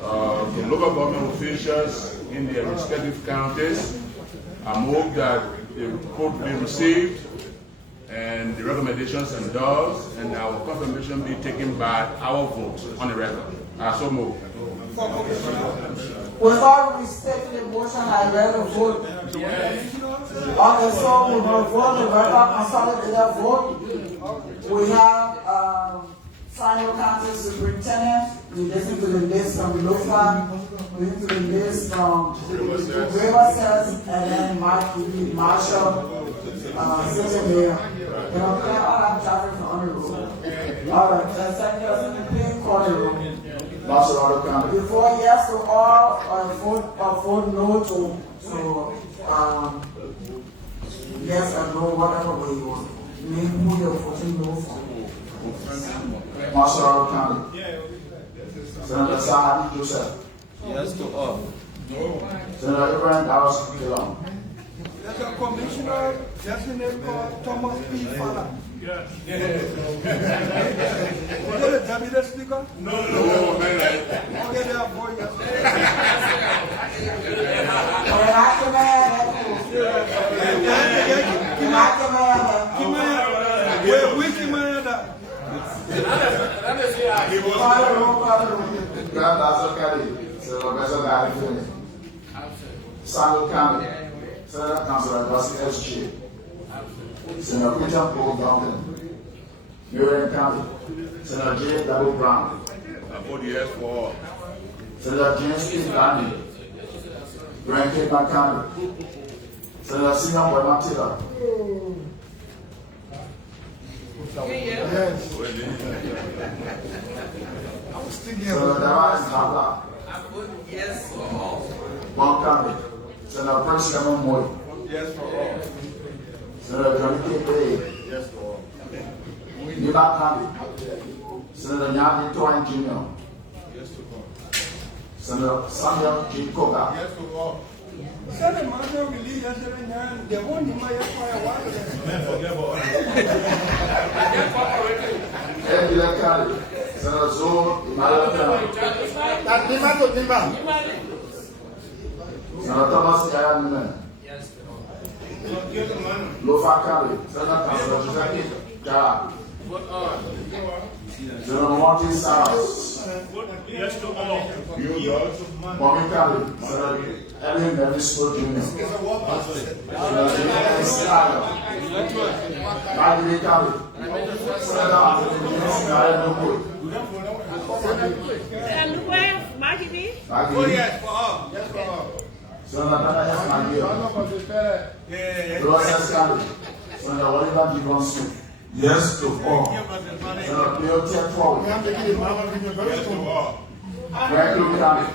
the local government officials in their respective counties, I move that the report be received and the recommendations endorsed and our confirmation be taken by our vote on the record. I so move. Without respecting the motion, I read the vote. Okay, so we will vote the record consolidated vote. We have Sino County Superintendent. We listen to the list from Lofa. We listen to the list from Riverside, and then Marshall, City Mayor. You know, all I'm driving on the road. All right, second, please call the room. Before yes to all, or vote no to yes or no, whatever way you want. Name who you're voting no for. Marshall County. Senator Sahadi Joseph. Yes to all. Senator Abraham Dallas Kilon. There's a commissioner designated called Thomas P. Fala. Yes. Is it a deputy speaker? No. Okay, there are 4 yes. Grand Nassau County, Senator Professor Gary Finney. Sandal County, Senator Councilor Dusty S.G. Senator Peter Paul Duncan. Liberian County, Senator J. W. Brown. I vote yes for all. Senator James P. Gandhi. Grand Cape County. Senator Simon Boymatila. Yes. Senator Dawes Habla. I vote yes for all. One County, Senator Prince Lemon Moy. Yes for all. Senator Johnny K. Bay. Yes for all. Niba County, Senator Nyani Toyin Jr. Yes to all. Senator Samuel G. Koga. Yes to all. Senator Marshall released yesterday, they won't even fire water. Edwin County, Senator Zone Emmanuel Brown. Senator Thomas Yaya Newman. Yes to all. Lofa County, Senator Councilor Joseph Jara. Vote on. Senator Monty Saras. Yes to all. Kwame County, Senator Edwin Bevisco Jr. Senator J.S. Snyder. Maggie County, Senator Anthony James Narayanoko. And where, Maggie? Yes for all. Yes for all. Senator Daniel Magia. Roses County, Senator Oliver Gibbons. Yes to all. Senator Bill Ted Forward. Yes to all. Franklin County,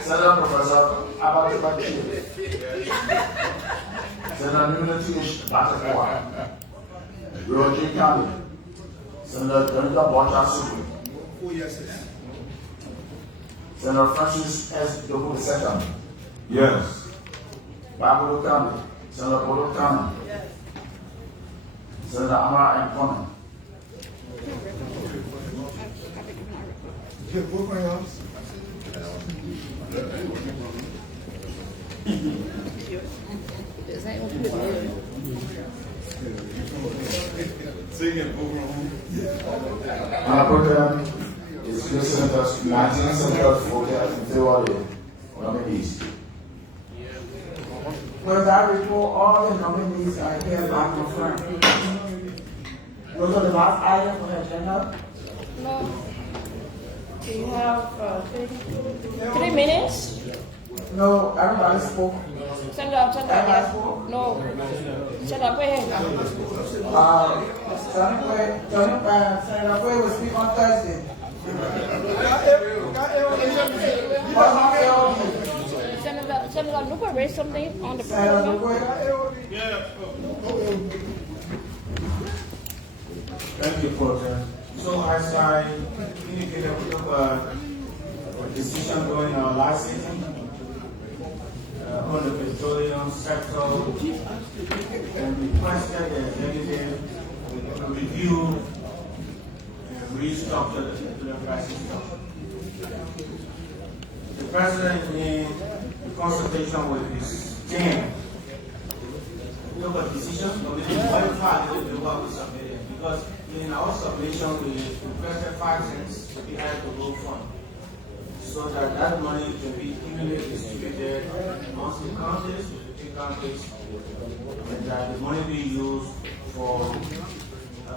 Senator Professor Abate, Senator Unity Batacua, Georgia County, Senator Jonathan Bocha Suku, 4 yeses. Senator Francis S. Dobu II, Yes. Babulo County, Senator Bodo County, Senator Amara M. Conan, Get both my arms. This ain't gonna be good. Honorable is two senators, 19 senators voted in favor of the nominees. With that report, all the nominees are hereby confirmed. Those are the last item on the agenda. No. Do you have 3 minutes? No, everybody spoke. Send up, yeah. No. Send up, Senator Quay will speak on Thursday. Senator Luca raised something on the Senator program. Quay. Thank you, Porter. So as I indicated, we took a decision during our last sitting on the petroleum sector and requested the executive to review and restructure the petroleum pricing structure. The President, in consultation with his team, took a decision to modify the what we submitted, because in our submission we requested 5 cents to be added to low fund, so that that money can be evenly distributed amongst the counties, the 3 counties, and that the money be used for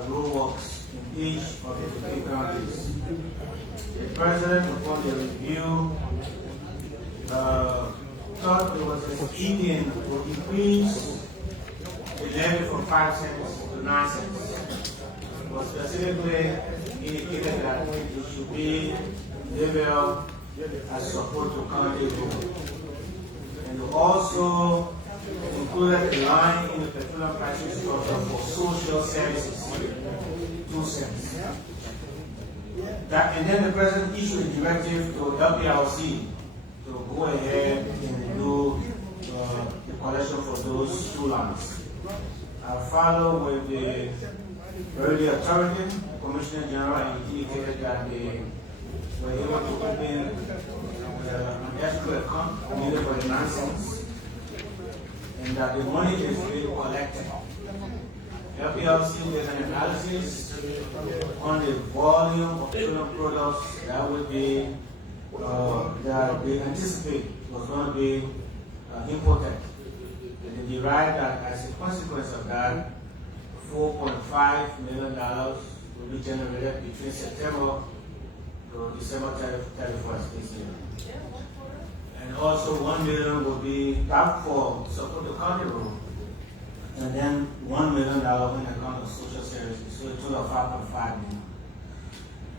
road works in each of the 3 counties. The President, upon the review, thought it was expedient to increase the levy from 5 cents to 9 cents. But specifically indicated that it should be level as support to county road. And also included a line in the petroleum pricing structure for social services, 2 cents. And then the President issued a directive to LPRC to go ahead and do the collection for those 2 lines. I follow with the Liberia authority, the Commissioner General indicated that they were able to open an escrow account needed for the 9 cents, and that the money is being collected. LPLC did an analysis on the volume of petroleum products that would be that they anticipate was going to be imported. And they derived that as a consequence of that, $4.5 million will be generated between September to December 31st this year. And also $1 million will be back for support the county road, and then $1 million in account of social services, so a total of $5.5 million.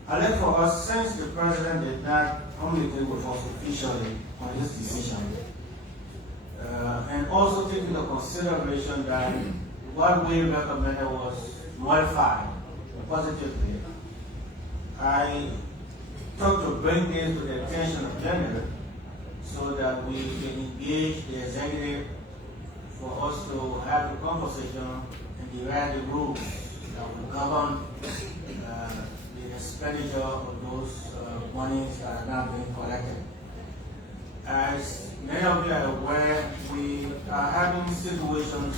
I like for us, since the President did not communicate with us officially on this decision, and also take into consideration that what we recommended was modified positively, I thought to bring this to the attention of General so that we can engage the executive for us to have a conversation and derive the rules that will govern the expenditure of those monies that are now being collected. As many of you are aware, we are having situations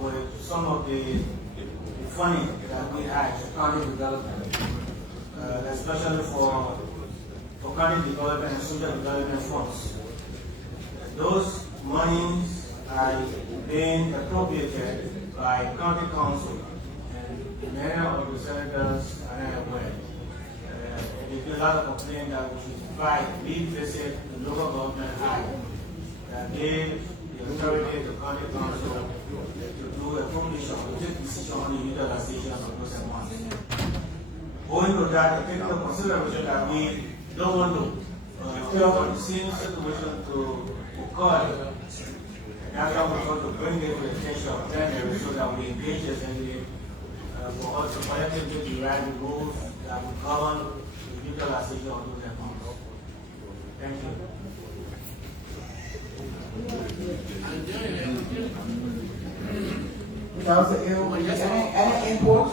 with some of the funding that we have for county development, especially for county development and social development funds. Those monies are being appropriated by county council, and many of the senators are not aware. There's a lot of complaint that we should revisit the local government act that gave the authority to county council to do appropriation, to take decision on the utilization of those amounts. Going to that, take into consideration that we don't want to Seeing situation to occur, that's why we want to bring it to the attention of plenary so that we engage the assembly for us to collectively derive the rules that will govern the utilization of those accounts. Thank you. Any input?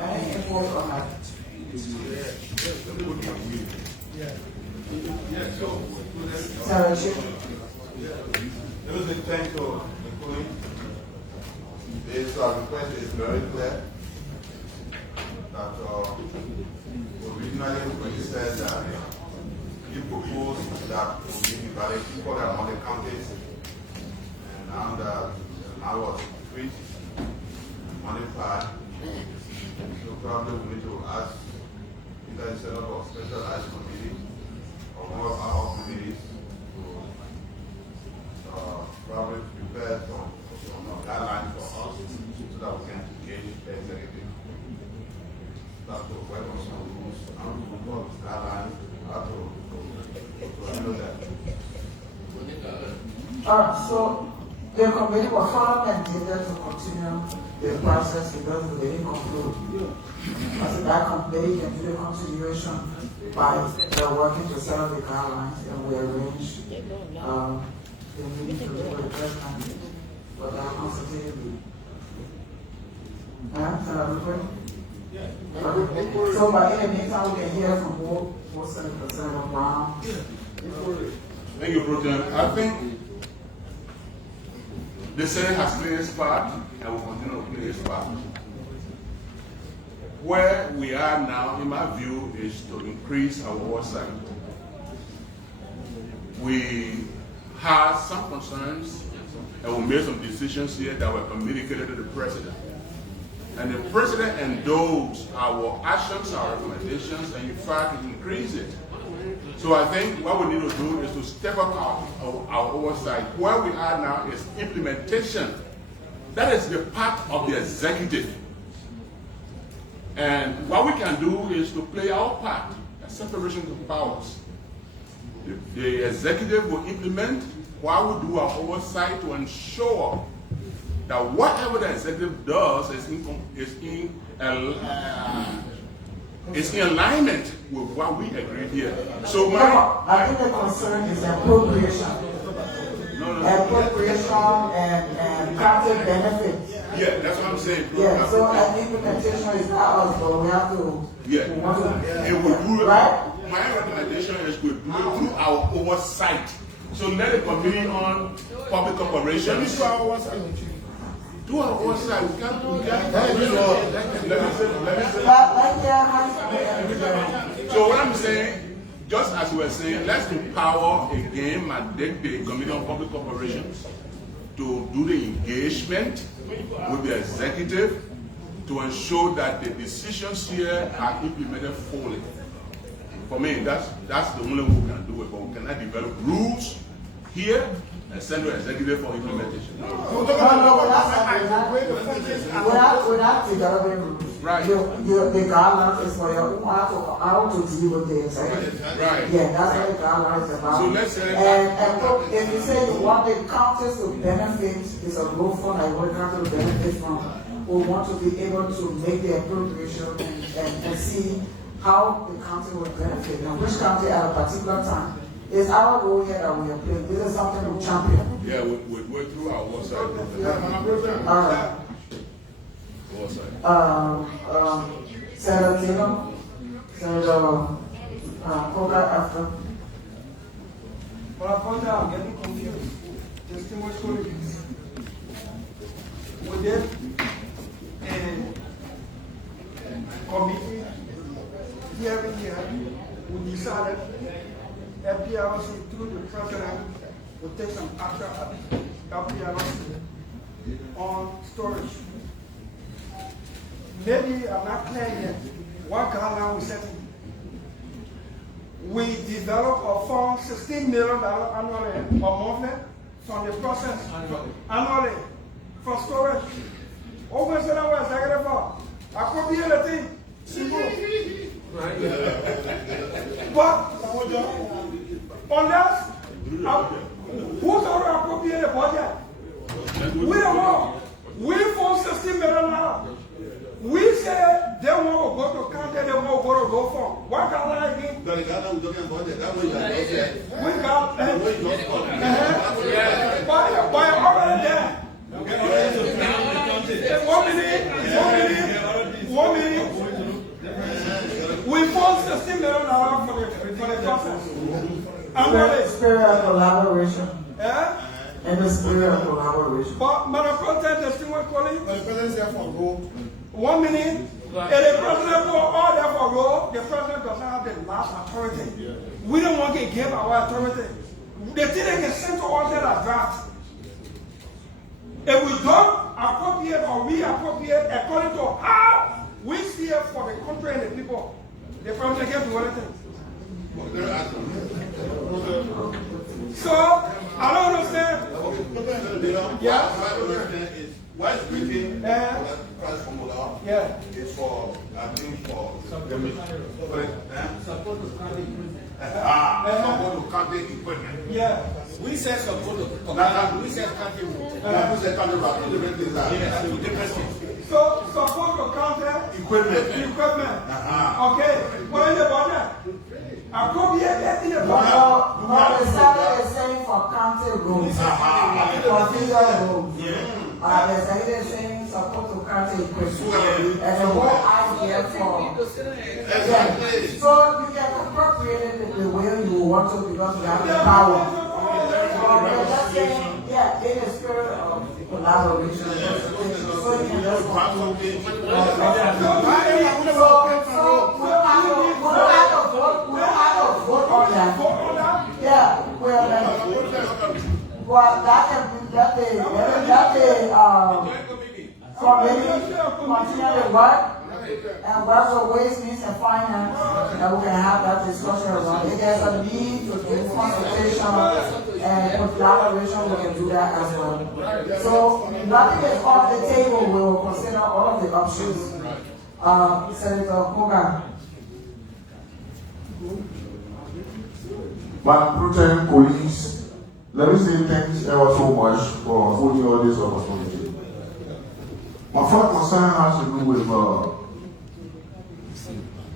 Any input on that? Sarah, Let me say thank you, Queen. This request is very clear that originally when you said that you proposed that we be divided equal among the counties, and now that I was increased, modified, so probably we need to ask either the Senate or specialized committee or one of our committees to probably prepare some guidelines for us so that we can engage the executive. That will work on some rules, how to report guidelines, how to handle that. Alright, so the committee was followed and intended to continue the process because they didn't conclude. As that committee can do the continuation by working to set up the guidelines and we arrange the meeting to do the president for that consultatively. So by any meantime we can hear from both Senator Brown. Thank you, Proton. I think the Senate has played its part and will continue to play its part. Where we are now, in my view, is to increase our oversight. We had some concerns and we made some decisions here that were communicated to the President. And the President endorsed our actions, our recommendations, and in fact, increased it. So I think what we need to do is to step up our oversight. Where we are now is implementation. That is the part of the executive. And what we can do is to play our part, a separation of powers. The executive will implement while we do our oversight to ensure that whatever the executive does is in alignment with what we agreed here. So I think the concern is appropriation. Appropriation and county benefits. Yeah, that's what I'm saying. Yeah, so an implementation is not us, but we have to. Yeah. We want to. And we do it. Right? My recommendation is we do it through our oversight. So let the committee on public corporations. Do our oversight. We can't. So what I'm saying, just as we were saying, let's empower again mandate the Committee on Public Corporations to do the engagement with the executive to ensure that the decisions here are implemented fully. For me, that's the only way we can do it, but we cannot develop rules here and send to executive for implementation. Without developing rules. Right. The guidelines is for your how to deal with the executive. Right. Yeah, that's what the guidelines is about. So let's say and if you say you want the counties to benefit, it's a growth fund I want county to benefit from. We want to be able to make the appropriation and see how the county will benefit and which county at a particular time. It's our role here that we are playing. This is something we champion. Yeah, we're through our website. Senator Taylor, Senator Coker after. But I found out I'm getting confused. There's too much going. We did a committee hearing here. We decided FPRC through the president will take some action at FPRC on storage. Maybe I'm not clear yet what guideline we set. We develop a fund $16 million annually or monthly from the process annually for storage. Open said I was executive for. I could be anything. Simple. But unless who's already appropriated the budget? We don't know. We for 16 million now. We say they want to go to county, they want to go to road farm. What Ghana again? We got by already there. 1 minute. We fought 16 million for the process. Spirit of collaboration. Yeah? And the spirit of collaboration. But Madam President, distinguished colleagues, the President said for road. 1 minute. If the President for all that for road, the President does not have the last authority. We don't want to give our authority. The thing they can send to us that are draft. If we don't appropriate or reappropriate according to how we see it for the country and the people, the President can't do anything. So, I don't understand. Yeah. Why is Britain price formula? Yeah. It's for, I think, for support to county equipment. Yeah. We said support to we said county road. We said county road. Different things are different things. So, support to county equipment. Okay. What is the budget? Appropriate that in the budget. No, the Senate is saying for county roads. For federal roads. They're saying support to county equipment. And the whole idea for. So you can appropriate it the way you want to because you have the power. Yeah, in the spirit of collaboration. So you can just we don't have to vote on that. Yeah, well, that committee continue to work and work with Ways, Means and Finance, and we can have that discussion around. If there's a need to do consultation and collaboration, we can do that as well. So nothing is off the table. We will consider all of the options. Senator Kogan. Madam President, colleagues, let me say thanks ever so much for holding all this opportunity. My first concern has to do with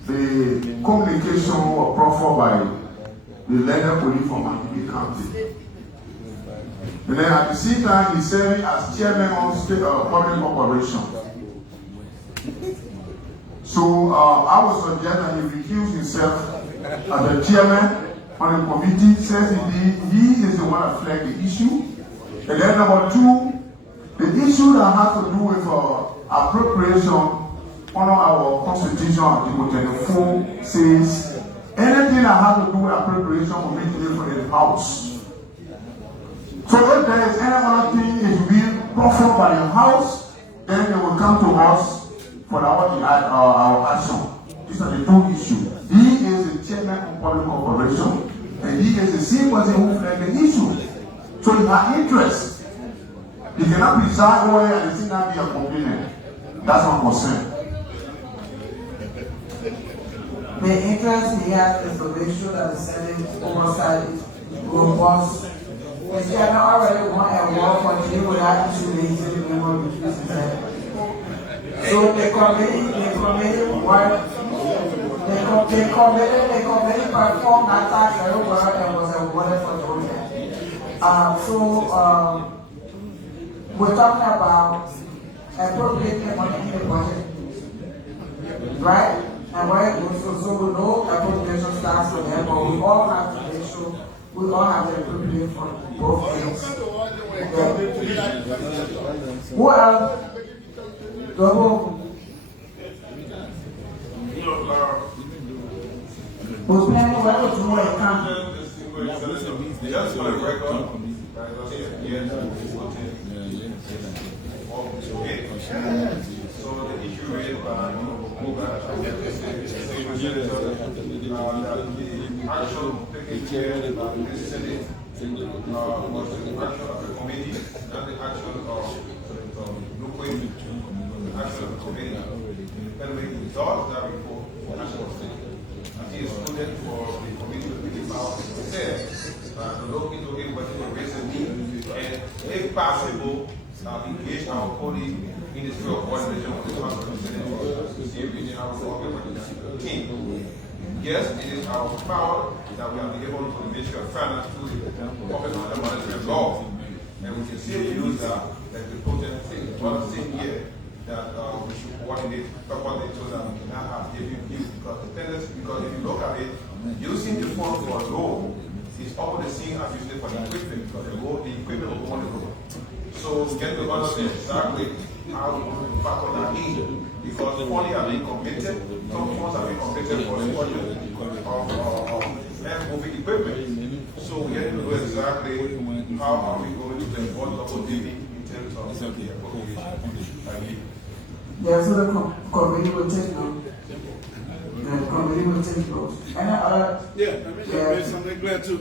the communication or proffer by the leader police from Liberian County. And then at the same time, he's serving as chairman of state public corporation. So I would suggest that he recuse himself as the chairman on the committee, says he is the one that flagged the issue. And then number two, the issue that has to do with appropriation under our constitution, Article 24, says anything that has to do with appropriation will be done for the house. So if there is any other thing that is being proffered by your house, then they will come to us for our action. These are the two issues. He is the chairman of public corporation, and he is the same person who flagged the issue. So he has interest. He cannot preside over and still not be a complainant. That's my concern. The interest he has is to make sure that the Senate oversight is robust. The chairman already won a war for dealing with that issue later when we refuse to say. So the committee worked. The committee performed that task very well and was awarded for doing that. We're talking about appropriating money in the budget, right? And where it goes, so we know appropriation starts with them, but we all have to make sure we all have to appropriate for both things. Who else? Double. We're planning where to do it come. Just for the record, so the issue raised by the action taken by the Senate was the action of the committee, not the action of local action of the committee. And we resolved that report for action of state. And he is put for the committee to be found. engage our colleague in the spirit of coordination with the House of Representatives to see if we have a working team. Yes, it is our power that we have been able to the Ministry of Finance to the Office of Management Law, and we can see use that the protest thing. One of the things here that we should coordinate properly so that we cannot have giving views, because the tendency, because if you look at it, using the fund for a loan is almost the same as using it for the equipment, because the equipment will go on the road. So we get to understand exactly how we want to factor that in, because the money are being committed, some funds are being committed for the budget of moving equipment. So we get to know exactly how are we going to involve double dipping in terms of the appropriation. Yeah, so the committee will take note. The committee will take note. And I'm glad to,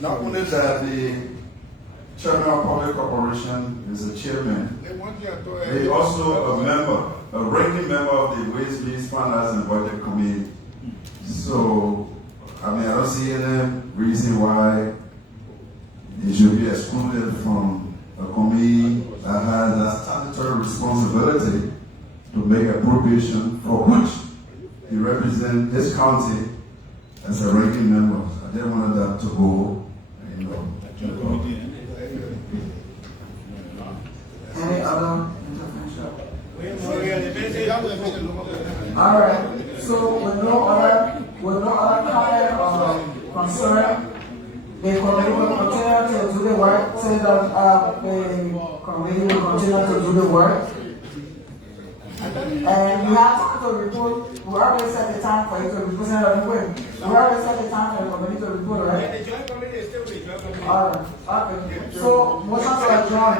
not only that the Chairman of Public Corporation is a chairman, he also a member, a ranking member of the Ways, Means, Finance and Budget Committee. So, I mean, I don't see any reason why he should be excluded from a committee that has a statutory responsibility to make appropriation for which he represents his county as a ranking member. I didn't want that to go, you know. Any other intervention? All right. So with no other comment or concern, the committee will continue to do the work. Say that the committee will continue to do the work. And you have time to report. We already set the time for you to report. We already set the time for the committee to report, right? The joint committee is still the joint committee. All right. Okay. So motion to adjourn.